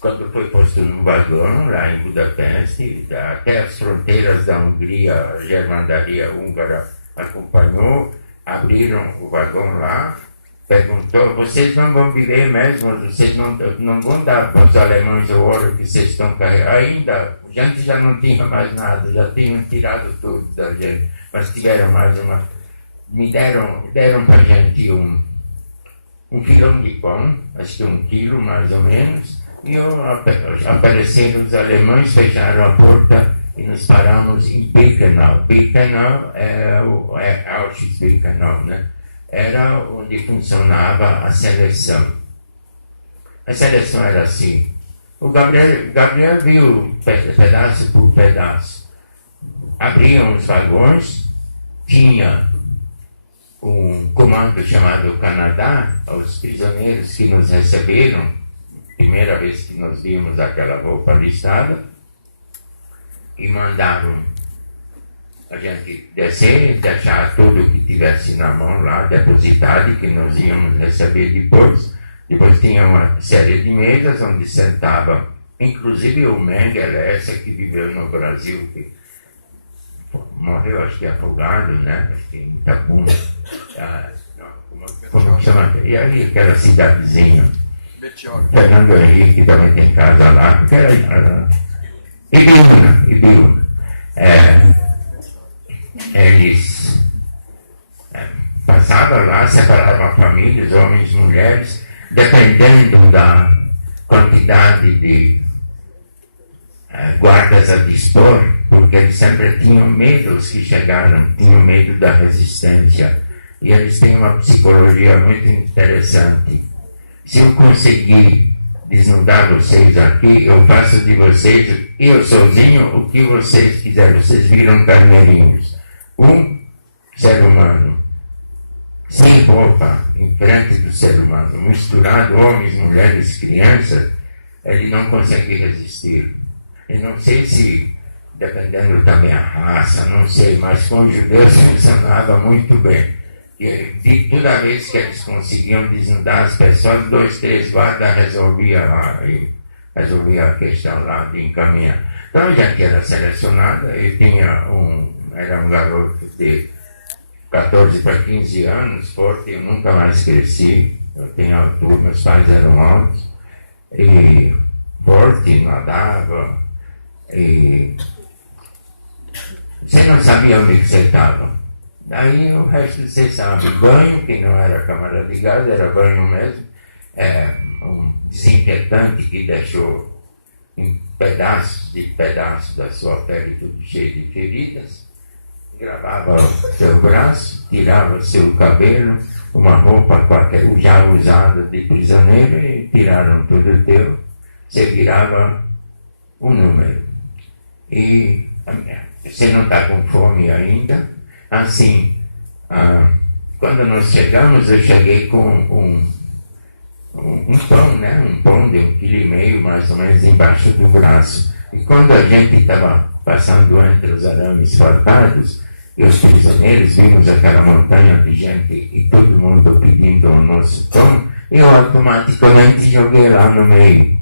quando foi posto num vagão lá em Budapeste, até as fronteiras da Hungria, a Germandaria húngara acompanhou, abriram o vagão lá, perguntou: vocês não vão viver mesmo, vocês não vão dar para os alemães o ouro que vocês estão carregando. Ainda, a gente já não tinha mais nada, já tinham tirado tudo da gente, mas tiveram mais uma. Deram para a gente um filão de pão, acho que 1 quilo mais ou menos, e apareceram os alemães, fecharam a porta e nos paramos em Birkenau. Birkenau é Auschwitz-Birkenau, né? Era onde funcionava a seleção. A seleção era assim. O Gabriel viu pedaço por pedaço. Abriam os vagões, tinha um comando chamado Canadá, os prisioneiros que nos receberam, primeira vez que nós vimos aquela roupa listada, e mandaram a gente descer, deixar tudo o que tivesse na mão lá, depositado, que nós íamos receber depois. Depois tinha uma série de mesas onde sentava, inclusive o Mengele, essa que viveu no Brasil, que morreu, acho que afogado, né? Acho que em Itabuna. Como que chama? E aí aquela cidadezinha. Fernando Henrique também tem casa lá. Ibiúna. Eles passavam lá, separavam famílias, homens e mulheres, dependendo da quantidade de guardas a dispor, porque eles sempre tinham medo, os que chegaram, tinham medo da resistência. E eles têm uma psicologia muito interessante. Se eu conseguir desnudar vocês aqui, eu faço de vocês, eu sozinho, o que vocês quiserem. Vocês viram carneirinhos. Um ser humano sem roupa em frente do ser humano, misturado, homens, mulheres, crianças, ele não consegue resistir. Eu não sei se, dependendo da minha raça, não sei, mas com os judeus funcionava muito bem. De toda vez que eles conseguiam desnudar as pessoas, 2, 3 guardas resolvia a questão lá de encaminhar. Então, já que era selecionada, eu era um garoto de 14 para 15 anos, forte, eu nunca mais cresci, eu tinha altura, meus pais eram altos, e forte, nadava, e você não sabia onde que você estava. Daí o resto você sabe, banho, que não era câmara de gás, era banho mesmo, um desinfetante que deixou em pedaços da sua pele tudo cheio de feridas, gravava seu braço, tirava seu cabelo, uma roupa qualquer, já usada de prisioneiro, e tiraram tudo teu, você virava um número. E você não está com fome ainda. Assim, quando nós chegamos, eu cheguei com um pão, né? Um pão de 1,5 kg mais ou menos embaixo do braço. E quando a gente estava passando entre os arames farpados, e os prisioneiros, vimos aquela montanha de gente e todo mundo pedindo o nosso pão, eu automaticamente joguei lá no meio.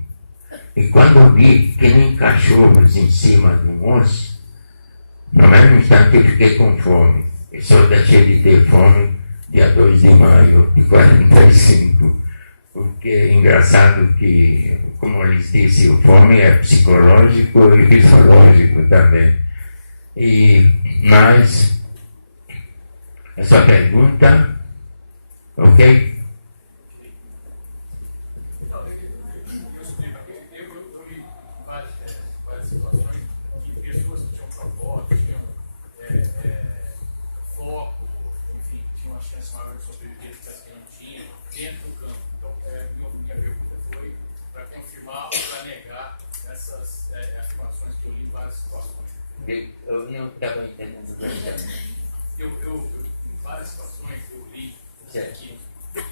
E quando eu vi que nem cachorros em cima do moço, no mesmo instante eu fiquei com fome. Eu só deixei de ter fome dia 2 de maio de 45. Porque é engraçado que, como eles disseram, o fome é psicológico e fisiológico também. Mas, essa pergunta, ok? Eu li várias situações que pessoas que tinham propósito, tinham foco, enfim, tinham uma chance maior de sobreviver do que as que não tinham, dentro do campo. Então, minha pergunta foi para confirmar ou para negar essas afirmações que eu li em várias situações. Eu não estava entendendo bem. Em várias situações eu li que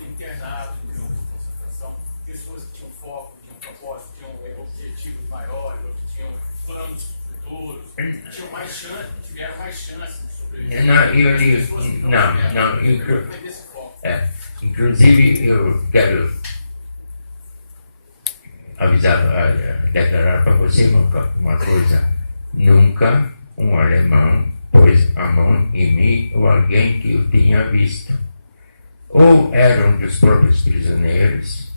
internados em grupos de concentração, pessoas que tinham foco, tinham propósito, tinham objetivos maiores, ou que tinham planos futuros, tinham mais chance, tiveram mais chance de sobreviver. Inclusive eu quero declarar para você uma coisa. Nunca um alemão pôs a mão em mim ou alguém que eu tinha visto. Ou eram dos próprios prisioneiros,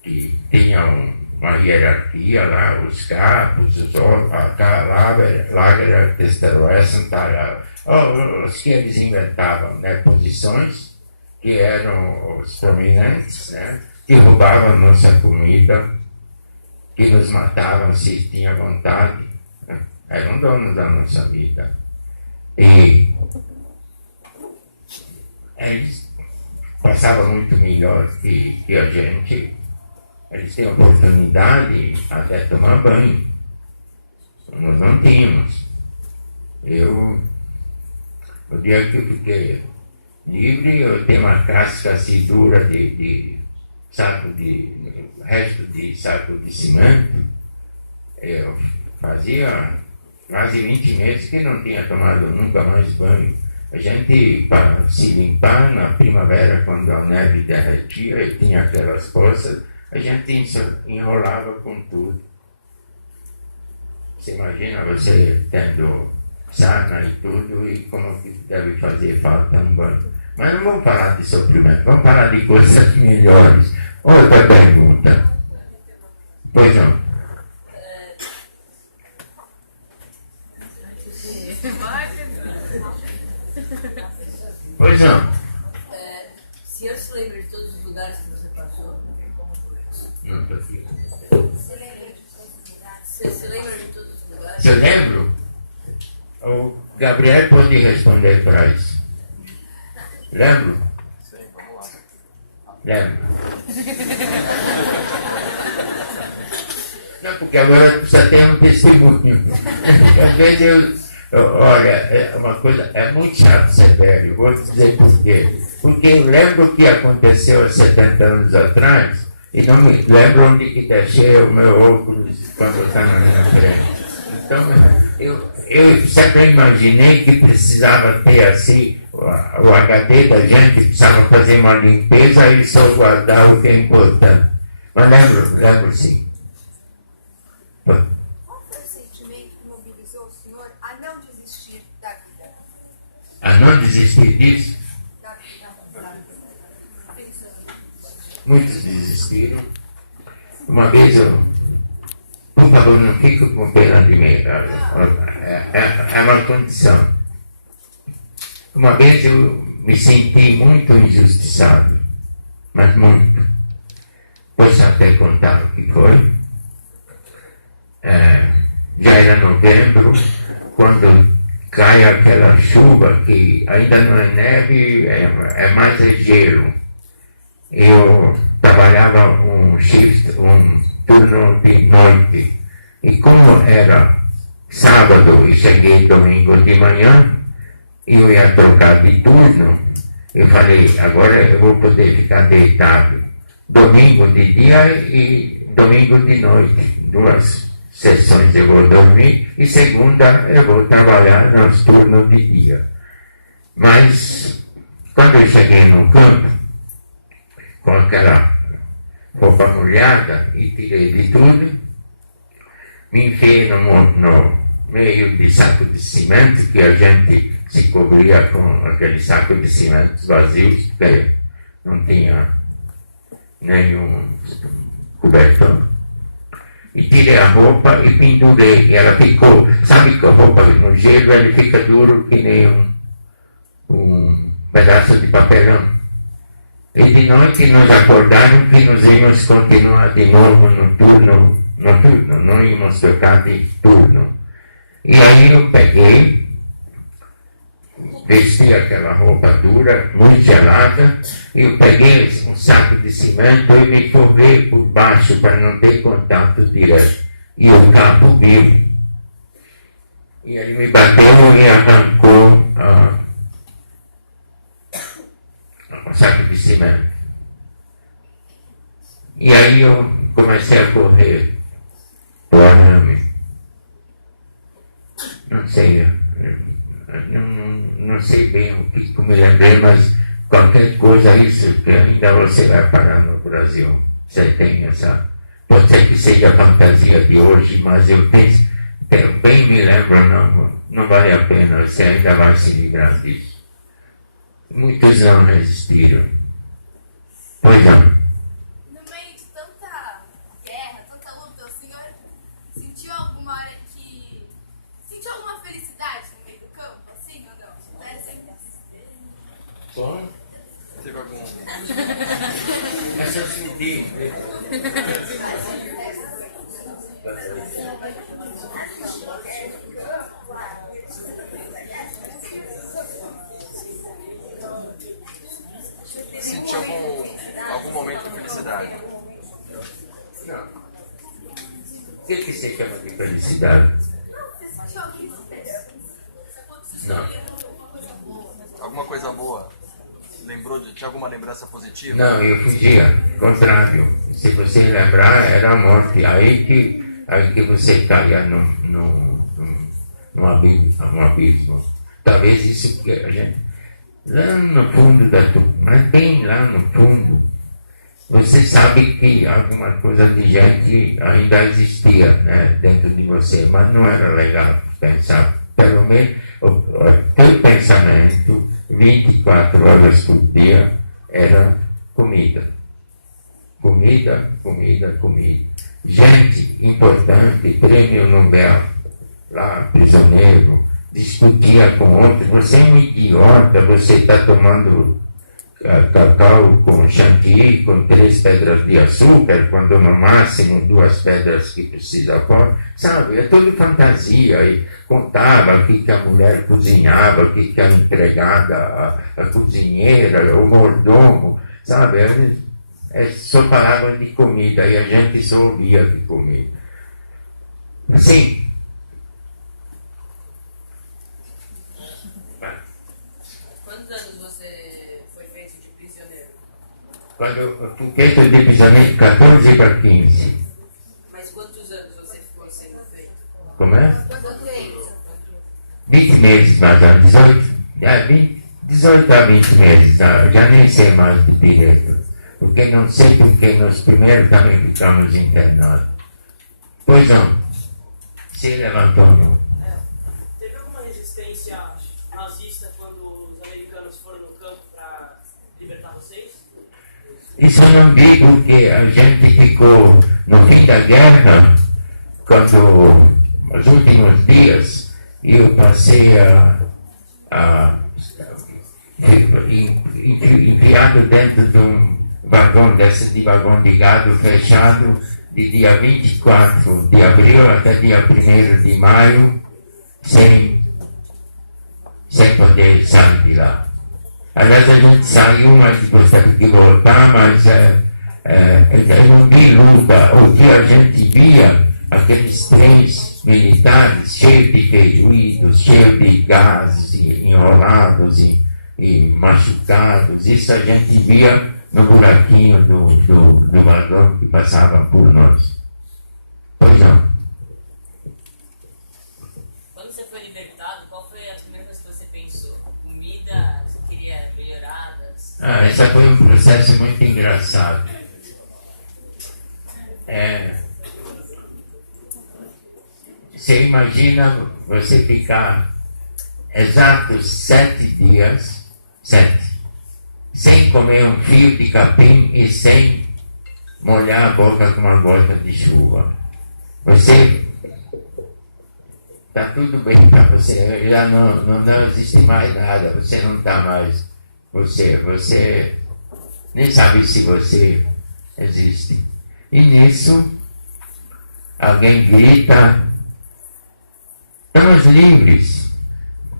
que tinham uma hierarquia lá, os capos, os Lager, Testerwesen, os que eles inventavam, né, posições, que eram os prominentes, né, que roubavam nossa comida, que nos matavam se tinha vontade. Eram donos da nossa vida. E eles passavam muito melhor que a gente. Eles têm oportunidade até tomar banho. Nós não tínhamos. No dia que eu fiquei livre, eu tenho uma casca assim dura de resto de saco de cimento. Eu fazia quase 20 meses que não tinha tomado nunca mais banho. A gente, para se limpar na primavera, quando a neve derretia e tinha aquelas poças, a gente enrolava com tudo. Você imagina você tendo sarna e tudo, e como que deve fazer falta um banho. Mas não vamos falar de sofrimento, vamos falar de coisas melhores. Outra pergunta. Pois não. Pois não. O senhor se lembra de todos os lugares que você passou? Não, estou aqui. Você se lembra de todos os lugares? Eu lembro? O Gabriel pode responder para isso. Lembro? Sim, vamos lá. Lembro. Não, porque agora precisa ter um testemunho. Às vezes olha, é uma coisa, é muito chato ser velho, vou te dizer por quê. Porque eu lembro o que aconteceu há 70 anos atrás e não me lembro onde que deixei o meu óculos quando eu estava na minha frente. Então, eu sempre imaginei que precisava ter assim, o HD da gente precisava fazer uma limpeza e só guardar o que é importante. Mas lembro sim. Qual foi o sentimento que mobilizou o senhor a não desistir da vida? A não desistir disso? Da vida. Muitos desistiram. Uma vez por favor, não fico com pena de mim. É uma condição. Uma vez eu me senti muito injustiçado, mas muito. Posso até contar o que foi. Já era novembro, quando cai aquela chuva que ainda não é neve, é mais gelo. Eu trabalhava um turno de noite, e como era sábado e cheguei domingo de manhã, eu ia trocar de turno. Eu falei, agora eu vou poder ficar deitado domingo de dia e domingo de noite, 2 sessões eu vou dormir e segunda eu vou trabalhar nos turnos de dia. Mas quando eu cheguei no campo, com aquela roupa molhada e tirei de tudo, me enfiei no meio de saco de cimento, que a gente se cobria com aquele saco de cimento vazios, porque não tinha nenhum cobertor. E tirei a roupa e pendurei. E ela ficou, sabe que a roupa no gelo ele fica duro que nem um pedaço de papelão. E de noite nos acordaram que nós íamos continuar de novo no turno, não íamos trocar de turno. E aí eu peguei, vesti aquela roupa dura, muito gelada, e eu peguei um saco de cimento e me forrei por baixo para não ter contato direto. E o cabo viu. E aí me bateu e arrancou o saco de cimento. E aí eu comecei a correr pro arame. Não sei, não sei bem o que me lembrei, mas qualquer coisa isso que ainda você vai parar no Brasil. Você tem essa, pode ser que seja a fantasia de hoje, mas eu penso, eu bem me lembro, não vale a pena, você ainda vai se livrar disso. Muitos não resistiram. Pois não. No meio de tanta guerra, tanta luta, o senhor sentiu alguma hora que... sentiu alguma felicidade no meio do campo, assim ou não? Era sempre assim. Como? Teve algum... Mas eu senti. Sentiu algum momento de felicidade? Não. O que você chama de felicidade? Você sentiu alguma esperança? Não. Alguma coisa boa? Tinha alguma lembrança positiva? Não, eu fugia. Contrário. Se você lembrar, era a morte. Aí que você caia no abismo. Talvez isso que a gente... Lá no fundo mas bem lá no fundo, você sabe que alguma coisa de gente ainda existia, né, dentro de você, mas não era legal pensar. Pelo menos o teu pensamento 24 horas por dia era comida. Comida, comida, comida. Gente importante, prêmio Nobel, lá, prisioneiro, discutia com outros, você é um idiota, você está tomando cacau com chantilly, com 3 pedras de açúcar, quando no máximo 2 pedras que precisa pôr, sabe, é tudo fantasia, e contava o que a mulher cozinhava, o que a empregada, a cozinheira, o mordomo, sabe, só falava de comida, e a gente só ouvia de comida. Assim, Quantos anos você foi feito de prisioneiro? quando eu fui feito de prisioneiro, 14 para 15. Mas quantos anos você ficou sendo feito? Como é? Quanto tempo? 20 meses mais ou menos, 18 a 20 meses, já nem sei mais do direito. Porque não sei porque nós primeiro também ficamos internados. Pois não, se levantou a mão. Teve alguma resistência nazista quando os americanos foram no campo para libertar vocês? Isso eu não vi porque a gente ficou no fim da guerra, quando nos últimos dias eu passei enfiado dentro de um vagão de vagão de gado fechado de dia 24 de abril até dia 1º de maio sem poder sair de lá. Aliás, a gente saiu, mas gostaria de voltar, mas eu não vi luta. O que a gente via, aqueles 3 militares cheios de feridos, cheios de gases, enrolados e machucados, isso a gente via no buraquinho do vagão que passava por nós. Pois não. namoradas? Esse foi um processo muito engraçado. Você imagina você ficar exatos 7 dias, sem comer um fio de capim e sem molhar a boca com uma gota de chuva. Você está tudo bem para você, já não existe mais nada, você não está mais você nem sabe se você existe. E nisso alguém grita: estamos livres,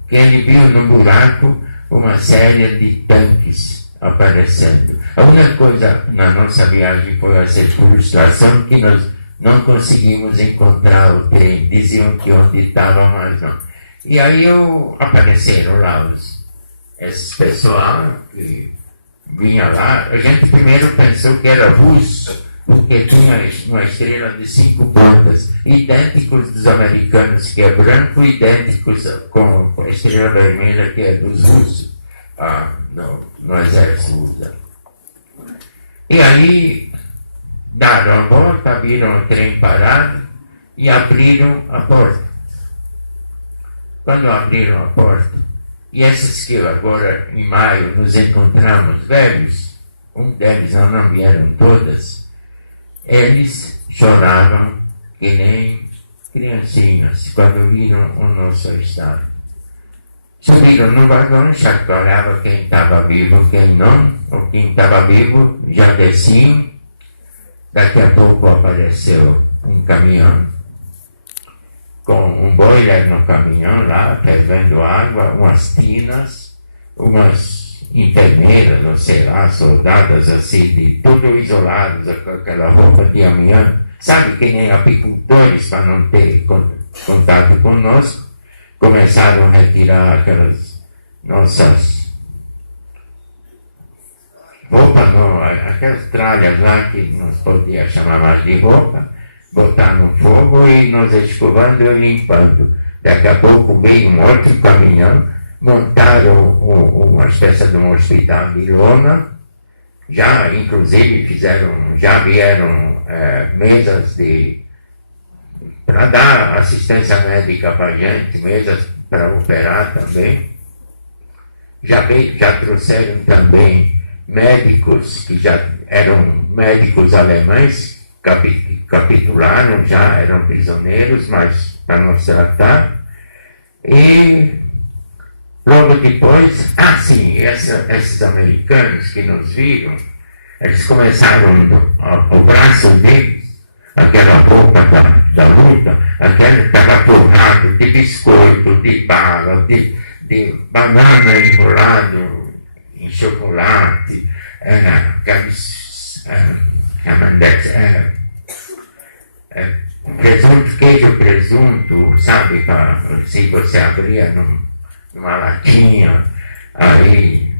que ele viu no buraco uma série de tanques aparecendo. A única coisa na nossa viagem foi essa frustração que nós não conseguimos encontrar o trem. Diziam que onde estava, mas não. E aí apareceram lá esse pessoal que vinha lá. A gente primeiro pensou que era russo, porque tinha uma estrela de 5 pontas, idênticos dos americanos, que é branco, idênticos com a estrela vermelha, que é dos russos, no exército russo. E aí daram a volta, viram o trem parado e abriram a porta. Quando abriram a porta, e esses que agora em maio nos encontramos velhos, um deles, não vieram todas, eles choravam que nem criancinhas quando viram o nosso estado. Subiram no vagão, chacoalhava quem estava vivo, quem não, ou quem estava vivo já desciam. Daqui a pouco apareceu um caminhão com um boiler no caminhão lá, fervendo água, umas tinas, umas enfermeiras, não sei lá, soldadas assim, tudo isolados, com aquela roupa de amianto, sabe, que nem apicultores, para não ter contato conosco, começaram a retirar aquelas nossas roupas, aquelas tralhas lá que não podia chamar mais de roupa, botar no fogo e nos escovando e limpando. Daqui a pouco veio um outro caminhão, montaram uma espécie de um hospital de lona, já inclusive já vieram mesas para dar assistência médica para a gente, mesas para operar também. Já trouxeram também médicos que já eram médicos alemães, capitularam, já eram prisioneiros, mas para nos tratar. E logo depois, esses americanos que nos viram, eles começaram o braço deles, aquela roupa da luta, aquele estava torrado de biscoito, de bala, de banana enrolado em chocolate, presunto, sabe, se você abria numa latinha, aí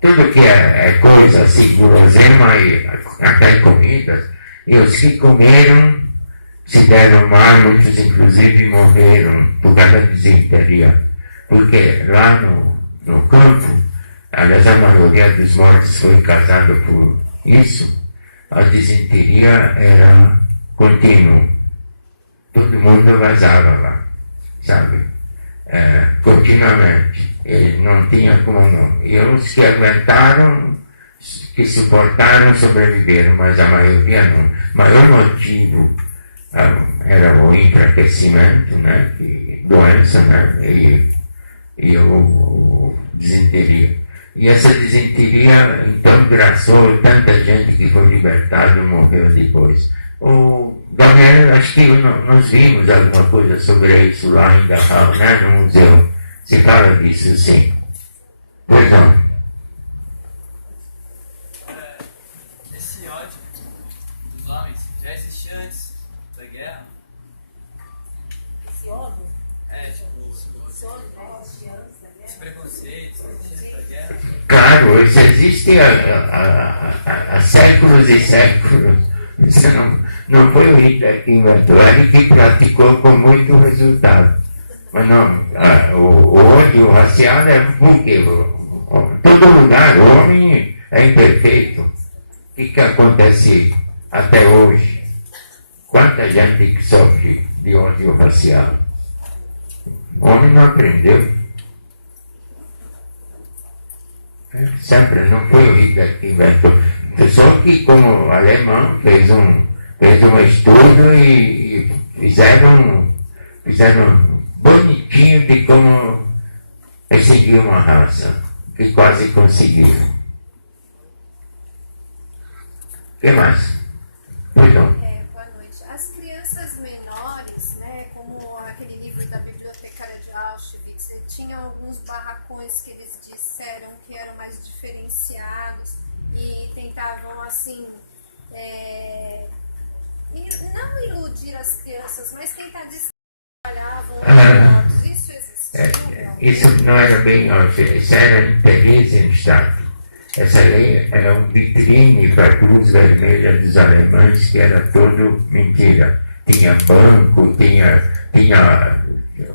tudo que é coisa assim, guloseima e até comidas, e os que comeram se deram mal, muitos inclusive morreram por causa da disenteria, porque lá no campo, aliás, a maioria dos mortos foi causada por isso. A disenteria era contínua, todo mundo vazava lá, sabe, continuamente, e não tinha como não. E os que aguentaram, que suportaram, sobreviveram, mas a maioria não. O maior motivo era o enfraquecimento, né, doença, né, e o disenteria. E essa disenteria, então, graçou tanta gente que foi libertada e morreu depois. O Gabriel, acho que nós vimos alguma coisa sobre isso lá em Dachau, né, no museu. Se fala disso, sim. Pois não. Esse ódio dos homens já existia antes da guerra? Esse ódio? Esse preconceito existia antes da guerra? Claro, isso existe há séculos e séculos. Isso não foi o Hitler que inventou, ele que praticou com muito resultado. Mas não, o ódio racial é porque todo lugar, o homem é imperfeito. O que acontece até hoje? Quanta gente que sofre de ódio racial? O homem não aprendeu. Sempre não foi o Hitler que inventou. Só que como alemão fez um estudo e fizeram bonitinho de como extinguir uma raça, que quase conseguiram. O que mais? Pois não. Boa noite. As crianças menores, né, como aquele livro da bibliotecária de Auschwitz, tinham alguns barracões que eles disseram que eram mais diferenciados e tentavam, assim, não iludir as crianças, mas tentar distrair os isso existia? Isso não era bem Auschwitz, isso era em Theresienstadt. Essa lei era um vitrine para a Cruz Vermelha dos alemães, que era todo mentira. Tinha banco, tinha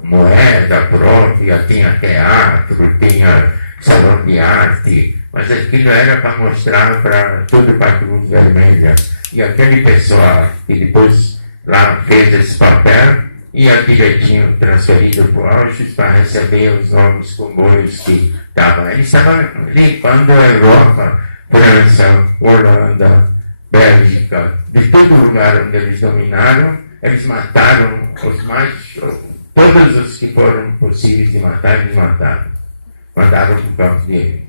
moeda própria, tinha teatro, tinha salão de arte, mas aquilo era para mostrar tudo para a Cruz Vermelha. E aquele pessoal que depois lá fez esse papel ia direitinho transferido para o Auschwitz para receber os novos comboios que estavam. Eles estavam limpando a Europa, França, Holanda, Bélgica, de todo lugar onde eles dominaram, eles mataram todos os que foram possíveis de matar, eles mataram. Mandaram para o campo de...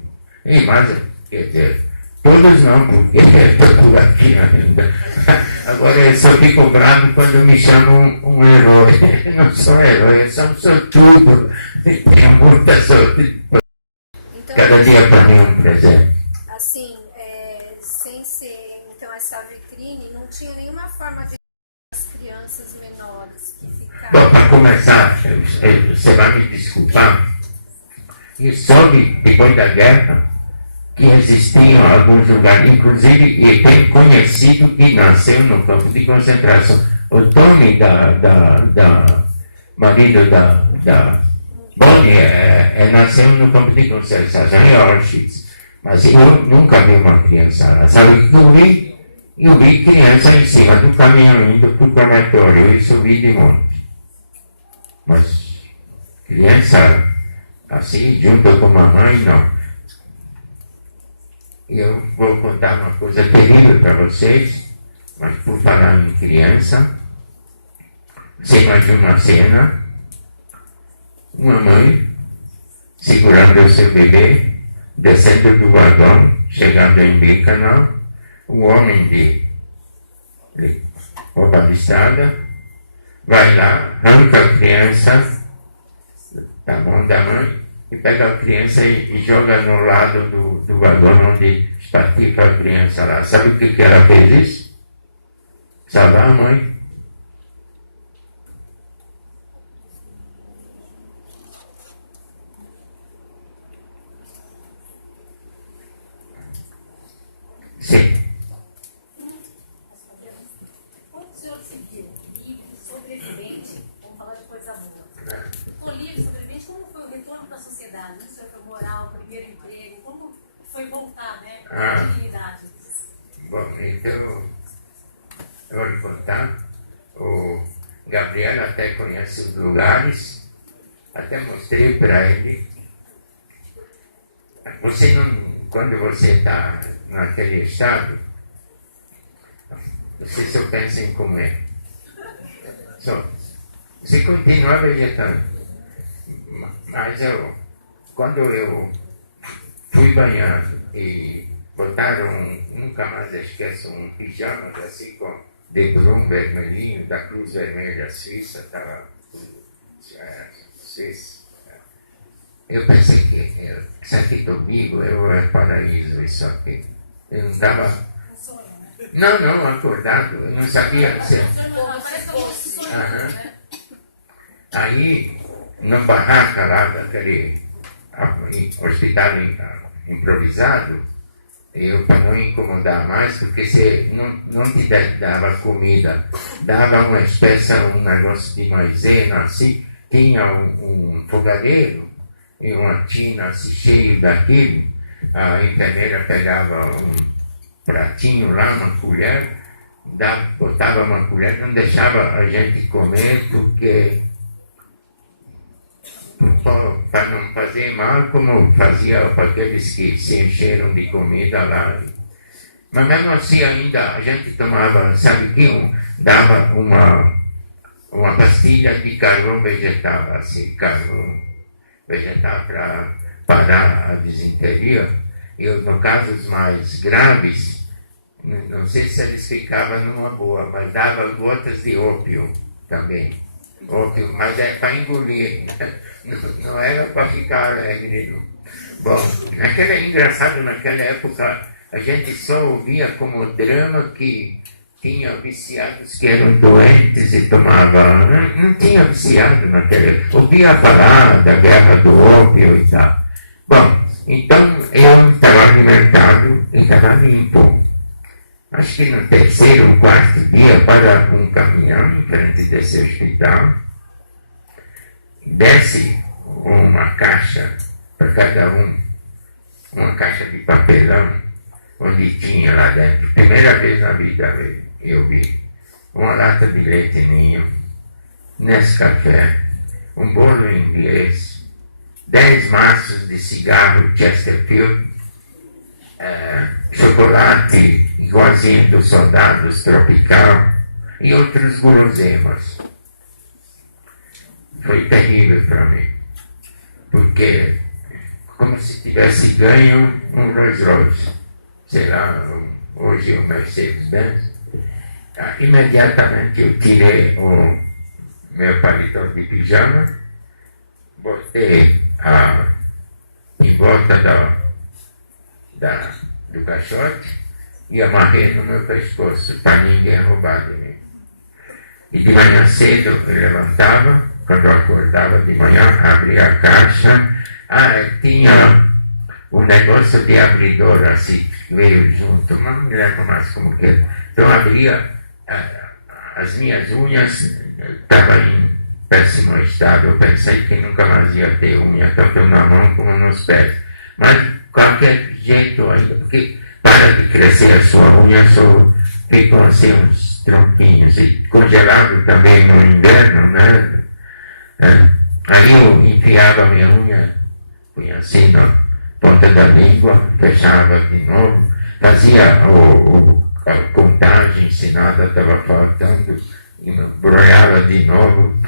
Mas, quer dizer, todos não, porque estou por aqui ainda. Agora eu só fico bravo quando me chamam um herói. Não sou herói, eu sou sortudo. Tenho muita sorte. Então, cada dia para mim é um presente. Assim, sem ser então essa vitrine, não tinha nenhuma forma de as crianças menores que ficavam... Bom, para começar, você vai me desculpar, e soube, depois da guerra, que existiam alguns lugares, inclusive, e bem conhecido, que nasceu no campo de concentração. O Tony, marido da Bonnie, nasceu no campo de concentração, em Auschwitz. Mas eu nunca vi uma criança lá. Sabe o que eu vi? Eu vi criança em cima do caminhão indo para o crematório, isso eu vi de monte. Mas criança assim, junto com a mamãe, não. Eu vou contar uma coisa terrível para vocês, mas por falar em criança, você imagina uma cena, uma mãe segurando o seu bebê, descendo do vagão, chegando em Birkenau, um homem de roupa listrada, vai lá, arranca a criança da mão da mãe, e pega a criança e joga no lado do vagão onde espartica a criança lá. Sabe o que ela fez isso? Salvar a mãe. Sim. Quando o senhor seguiu livre, sobrevivente, vamos falar de coisa boa. O livre, sobrevivente, como foi o retorno para a sociedade? O senhor foi moral, primeiro emprego, como foi voltar, né, para a dignidade? Bom, então, eu vou lhe contar. O Gabriel até conhece os lugares, até mostrei para ele. Você não, quando você está naquele estado, você só pensa em comer. Só. Você continua vegetando. Mas quando eu fui banhado e botaram, nunca mais esqueço, um pijama assim com de brum vermelhinho da Cruz Vermelha Suíça, estava Suíça. Eu pensei que isso aqui comigo é paraíso, isso aqui. Eu não estava... Não, acordado, eu não sabia ser. Aí, na barraca lá daquele hospital improvisado, eu para não incomodar mais, porque você não te dava comida, dava uma espécie, um negócio de maisena assim, tinha um fogareiro, e uma tina assim, cheio daquilo, a enfermeira pegava um pratinho lá, uma colher, botava uma colher, não deixava a gente comer, porque para não fazer mal, como fazia para aqueles que se encheram de comida lá. Mas mesmo assim ainda a gente tomava, sabe que dava uma pastilha de carvão vegetal, assim, carvão vegetal para parar a disenteria. E no casos mais graves, não sei se eles ficavam numa boa, mas dava gotas de ópio também. Ópio, mas é para engolir, não era para ficar alegre. Não. Bom, engraçado, naquela época a gente só ouvia como drama que tinha viciados que eram doentes e tomavam. Não tinha viciado naquela época. Ouvia falar da guerra do ópio e tal. Bom, então eu estava no mercado e estava limpo. Acho que no terceiro ou quarto dia, para um caminhão em frente desse hospital, desce uma caixa para cada um, uma caixa de papelão, onde tinha lá dentro, primeira vez na vida eu vi, uma lata de leite ninho, Nescafé, um bolo inglês, 10 maços de cigarro Chesterfield, chocolate igualzinho dos soldados tropical e outros guloseimas. Foi terrível para mim, porque como se tivesse ganho um Rolls Royce, sei lá, hoje um Mercedes-Benz. Imediatamente eu tirei o meu paletó de pijama, botei em volta do caixote e amarrei no meu pescoço para ninguém roubar de mim. E de manhã cedo eu levantava, quando eu acordava de manhã, abria a caixa, tinha um negócio de abridor assim, veio junto, não me lembro mais como que é. Então abria, as minhas unhas estavam em péssimo estado, eu pensei que nunca mais ia ter unha, tanto na mão como nos pés. Mas de qualquer jeito ainda, porque para de crescer a sua unha, só ficam assim uns tronquinhos, e congelado também no inverno, né? Aí eu enfiava a minha unha, punha assim na ponta da língua, fechava de novo, fazia a contagem, se nada estava faltando, embrulhava de novo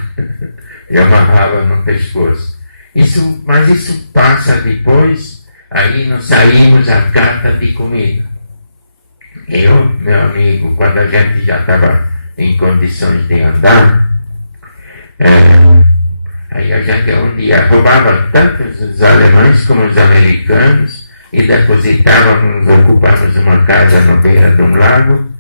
e amarrava no pescoço. Mas isso passa depois, aí nós saímos a carta de comida. Eu, meu amigo, quando a gente já estava em condições de andar, aí a gente um dia roubava tanto os alemães como os americanos e depositávamos, ocupávamos uma casa na beira de um lago.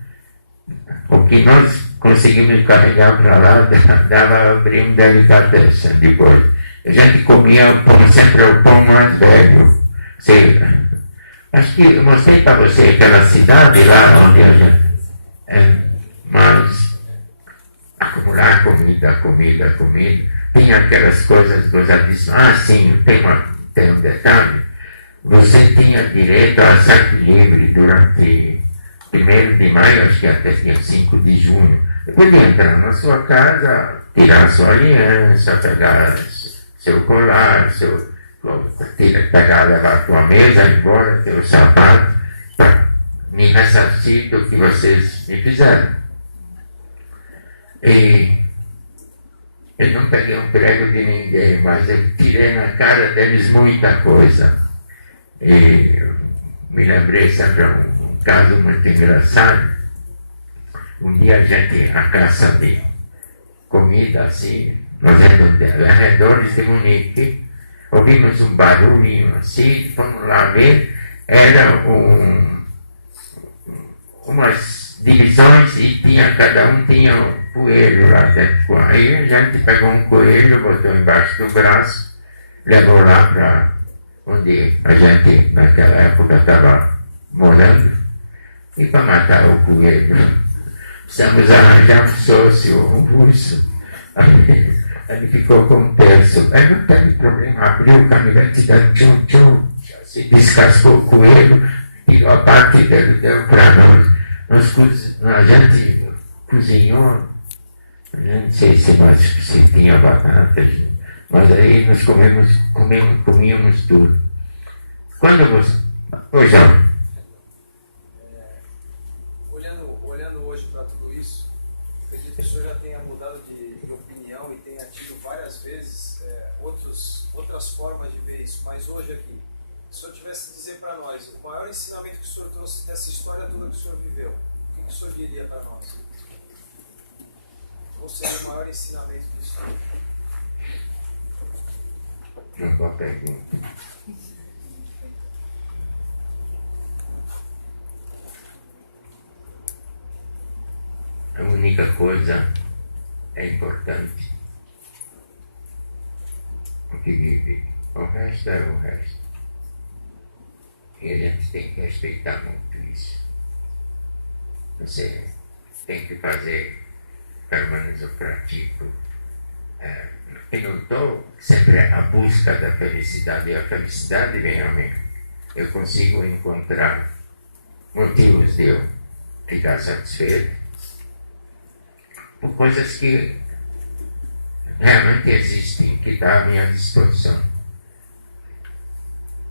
O que nós conseguimos carregar para lá dava a abrir um delicatessen depois. A gente comia sempre o pão mais velho. Acho que eu mostrei para você aquela cidade lá onde a gente... mas acumular comida. Tem aquelas coisas gozadíssimas. Sim, tem um detalhe. Você tinha direito a saque livre durante 1º de maio, acho que até dia 5 de junho. Você podia entrar na sua casa, tirar sua aliança, pegar seu colar, levar sua mesa embora, teu sapato, para me ressarcir do que vocês me fizeram. E eu não peguei um prego de ninguém, mas eu tirei na cara deles muita coisa. E me lembrei sempre um caso muito engraçado. Um dia a caça de comida assim, nos arredores de Munique, ouvimos um barulhinho assim, fomos lá ver, era umas divisões e cada um tinha um coelho lá dentro. Aí a gente pegou um coelho, botou embaixo do braço, levou lá para onde a gente naquela época estava morando, e para matar o coelho precisamos arranjar um sócio, um russo. ele ficou com um terço. Aí não teve problema, abriu o caminhante, deu tchum-tchum, se descascou o coelho, tirou a parte dele, deu para nós. A gente cozinhou, eu não sei se tinha batata, mas aí nós comíamos tudo. Quando você... Pois não. Olhando hoje para tudo isso, acredito que o senhor já tenha mudado de opinião e tenha tido várias vezes outras formas de ver isso, mas hoje aqui, se o senhor tivesse que dizer para nós o maior ensinamento que o senhor trouxe dessa história toda que o senhor viveu, o que o senhor diria para nós? Qual seria o maior ensinamento disso? Uma boa pergunta. A única coisa é importante, o que vive. O resto é o resto. E a gente tem que respeitar muito isso. Você tem que fazer, pelo menos eu pratico. Eu não estou sempre à busca da felicidade, e a felicidade vem a mim. Eu consigo encontrar motivos de eu ficar satisfeito por coisas que realmente existem, que estão à minha disposição.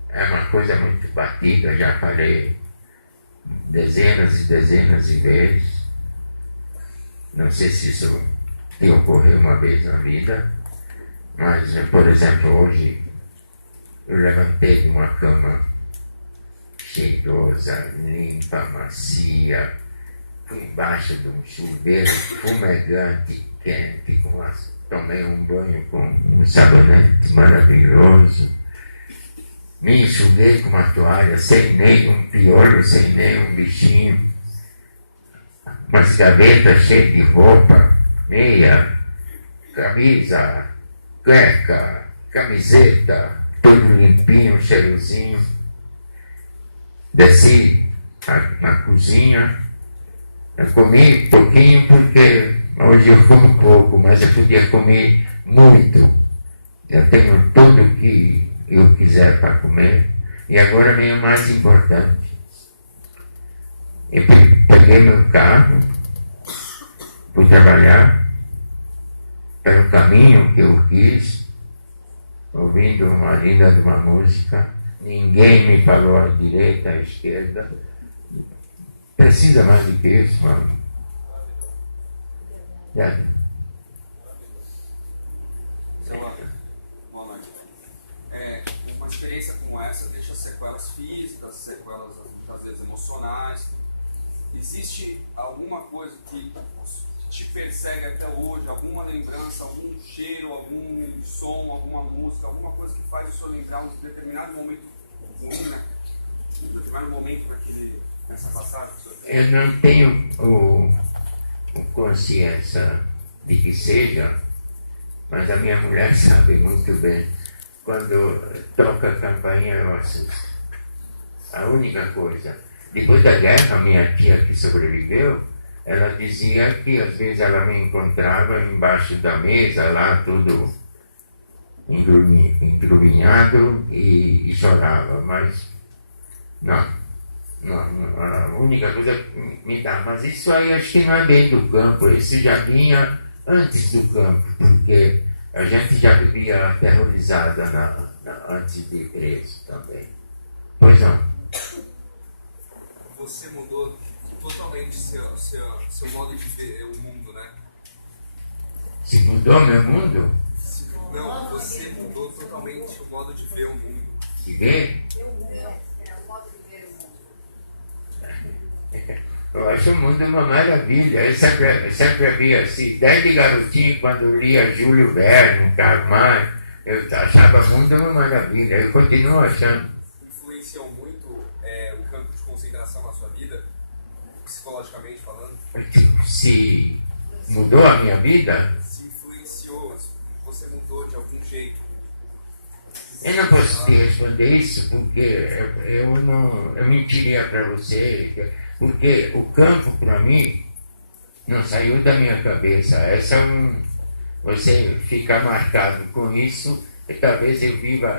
É uma coisa muito batida, já falei dezenas e dezenas de vezes. Não sei se isso te ocorreu uma vez na vida, mas, por exemplo, hoje eu levantei de uma cama cheirosa, limpa, macia, fui embaixo de um chuveiro fumegante, quente, tomei um banho com um sabonete maravilhoso, me enxuguei com uma toalha, sem nenhum piolho, sem nenhum bichinho, umas gavetas cheias de roupa, meia, camisa, cueca, camiseta, tudo limpinho, cheirosinho. Desci na cozinha, eu comi pouquinho porque hoje eu como pouco, mas eu podia comer muito. Eu tenho tudo que eu quiser para comer. E agora vem o mais importante. Eu peguei meu carro, fui trabalhar pelo caminho que eu quis, ouvindo uma linda de uma música. Ninguém me falou à direita, à esquerda. Precisa mais do que isso, mano. Boa noite. Uma experiência como essa deixa sequelas físicas, sequelas muitas vezes emocionais. Existe alguma coisa que te persegue até hoje? Alguma lembrança, algum cheiro, algum som, alguma música, alguma coisa que faz o senhor lembrar um determinado momento ruim, né? Um determinado momento nessa passagem? Eu não tenho consciência de que seja, mas a minha mulher sabe muito bem. Quando toca a campainha, eu assusto. A única coisa. Depois da guerra, minha tia que sobreviveu, ela dizia que às vezes ela me encontrava embaixo da mesa, lá tudo engrunhado e chorava, mas não, a única coisa que me dá, mas isso aí acho que não é bem do campo, isso já vinha antes do campo, porque a gente já vivia aterrorizada antes de Cristo também. Pois não. Você mudou totalmente seu modo de ver o mundo, né? Se mudou meu mundo? Não, você mudou totalmente o modo de ver o mundo. De ver? Eu acho o mundo uma maravilha. Eu sempre havia assim, desde garotinho, quando eu lia Júlio Verne, Karl Marx, eu achava o mundo uma maravilha. Eu continuo achando. Influenciou muito o campo de concentração na sua vida, psicologicamente falando? Se mudou a minha vida? Se influenciou, você mudou de algum jeito? Eu não posso te responder isso porque eu mentiria para você, porque o campo para mim não saiu da minha cabeça. Essa é você fica marcado com isso, e talvez eu viva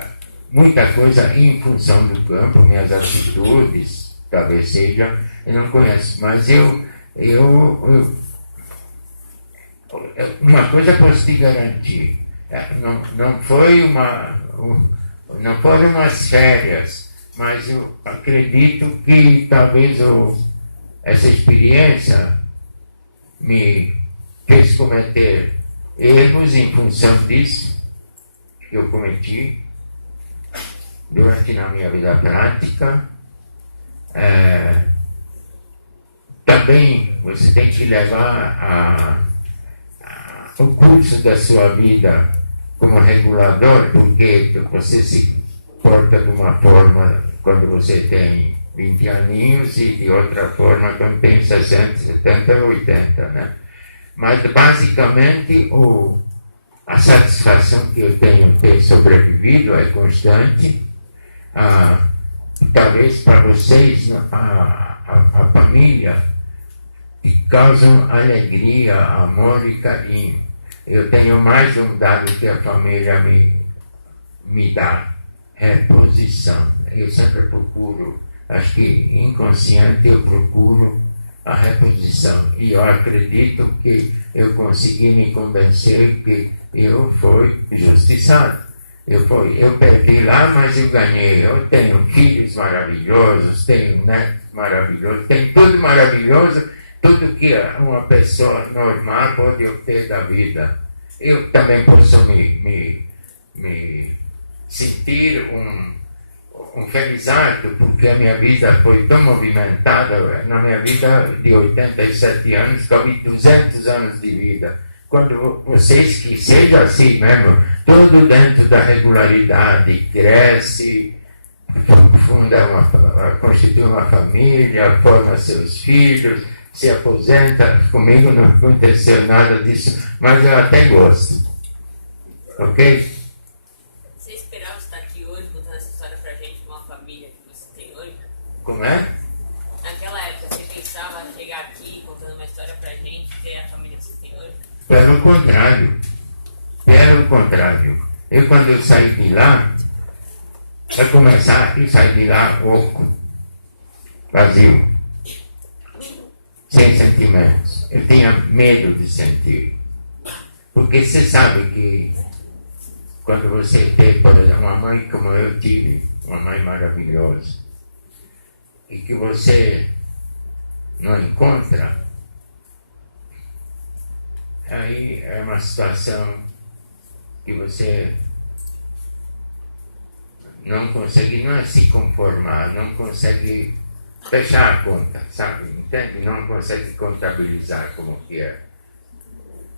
muita coisa em função do campo, minhas atitudes, talvez seja, eu não conheço, mas uma coisa posso te garantir, não foram umas férias, mas eu acredito que talvez essa experiência me fez cometer erros em função disso que eu cometi durante na minha vida prática. Também você tem que levar o curso da sua vida como regulador, porque você se porta de uma forma quando você tem 20 aninhos e de outra forma quando tem 60, 70, 80, né? Mas basicamente a satisfação que eu tenho de ter sobrevivido é constante. Talvez para vocês a família que causam alegria, amor e carinho. Eu tenho mais um dado que a família me dá, reposição. Eu sempre procuro, acho que inconsciente eu procuro a reposição. E eu acredito que eu consegui me convencer que eu fui justiçado. Eu perdi lá, mas eu ganhei. Eu tenho filhos maravilhosos, tenho netos maravilhosos, tenho tudo maravilhoso, tudo que uma pessoa normal pode obter da vida. Eu também posso me sentir um felizardo, porque a minha vida foi tão movimentada. Na minha vida de 87 anos, cabe 200 anos de vida. Quando vocês que seja assim mesmo, tudo dentro da regularidade, cresce, constitui uma família, forma seus filhos, se aposenta. Comigo não aconteceu nada disso, mas eu até gosto. Ok? Você esperava estar aqui hoje, contando essa história pra gente de uma família que você tem hoje? Como é? Naquela época, você pensava em chegar aqui contando uma história pra gente e ter a família que você tem hoje? Pelo contrário. Eu, quando eu saí de lá, vai começar e saí de lá oco, vazio, sem sentimentos. Eu tinha medo de sentir. Porque você sabe que quando você tem, por exemplo, uma mãe como eu tive, uma mãe maravilhosa, e que você não encontra, aí é uma situação que você não consegue, não é se conformar, não consegue fechar a conta, sabe? Entende? Não consegue contabilizar como que é.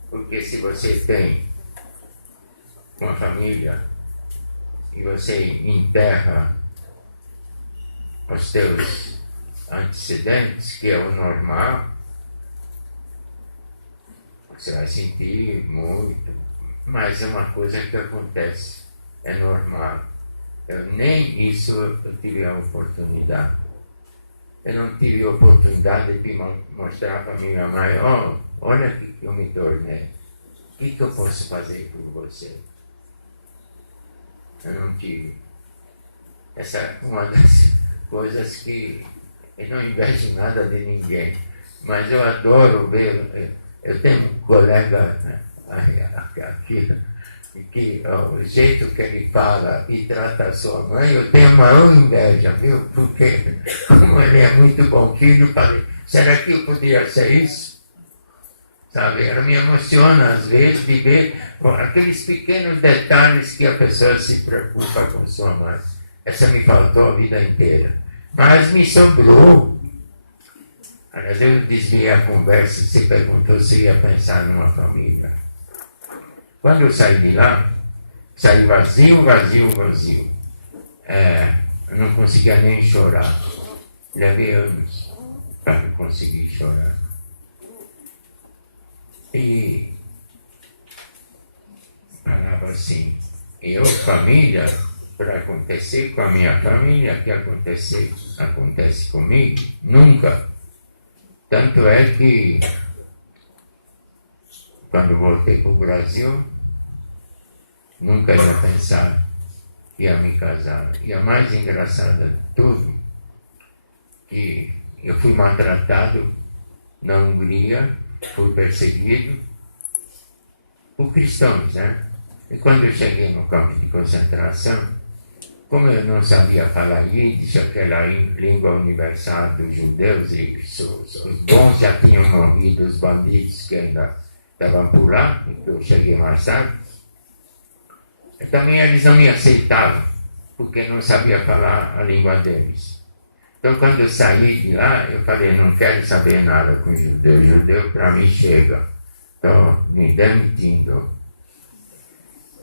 Porque se você tem uma família e você enterra os teus antecedentes, que é o normal, você vai sentir muito, mas é uma coisa que acontece, é normal. Nem isso eu tive a oportunidade. Eu não tive a oportunidade de mostrar para minha mãe, olha o que eu me tornei, o que eu posso fazer por você? Eu não tive. Essa é uma das coisas que eu não invejo nada de ninguém, mas eu adoro ver. Eu tenho um colega, né, aqui, que o jeito que ele fala e trata a sua mãe, eu tenho maior inveja, viu? Porque como ele é muito bom filho, eu falei, será que eu podia ser isso? Sabe, ela me emociona às vezes de ver aqueles pequenos detalhes que a pessoa se preocupa com sua mãe. Essa me faltou a vida inteira. Mas me sobrou. Às vezes eu desviei a conversa, se perguntou se ia pensar numa família. Quando eu saí de lá, saí vazio. Eu não conseguia nem chorar. Levei anos para conseguir chorar. E falava assim, família, para acontecer com a minha família, que acontece comigo, nunca. Tanto é que quando voltei para o Brasil, nunca ia pensar que ia me casar. E a mais engraçada de tudo, que eu fui maltratado na Hungria, fui perseguido por cristãos, né? E quando eu cheguei no campo de concentração, como eu não sabia falar Yiddish, aquela língua universal dos judeus, e os bons já tinham morrido, os bandidos que ainda estavam por lá, eu cheguei mais tarde, e também eles não me aceitavam, porque não sabia falar a língua deles. Então, quando eu saí de lá, eu falei, não quero saber nada com judeu. Judeu para mim chega. Estou me demitindo.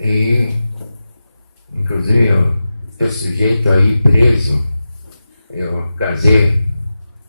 E, inclusive, eu estou sujeito a ir preso. Eu casei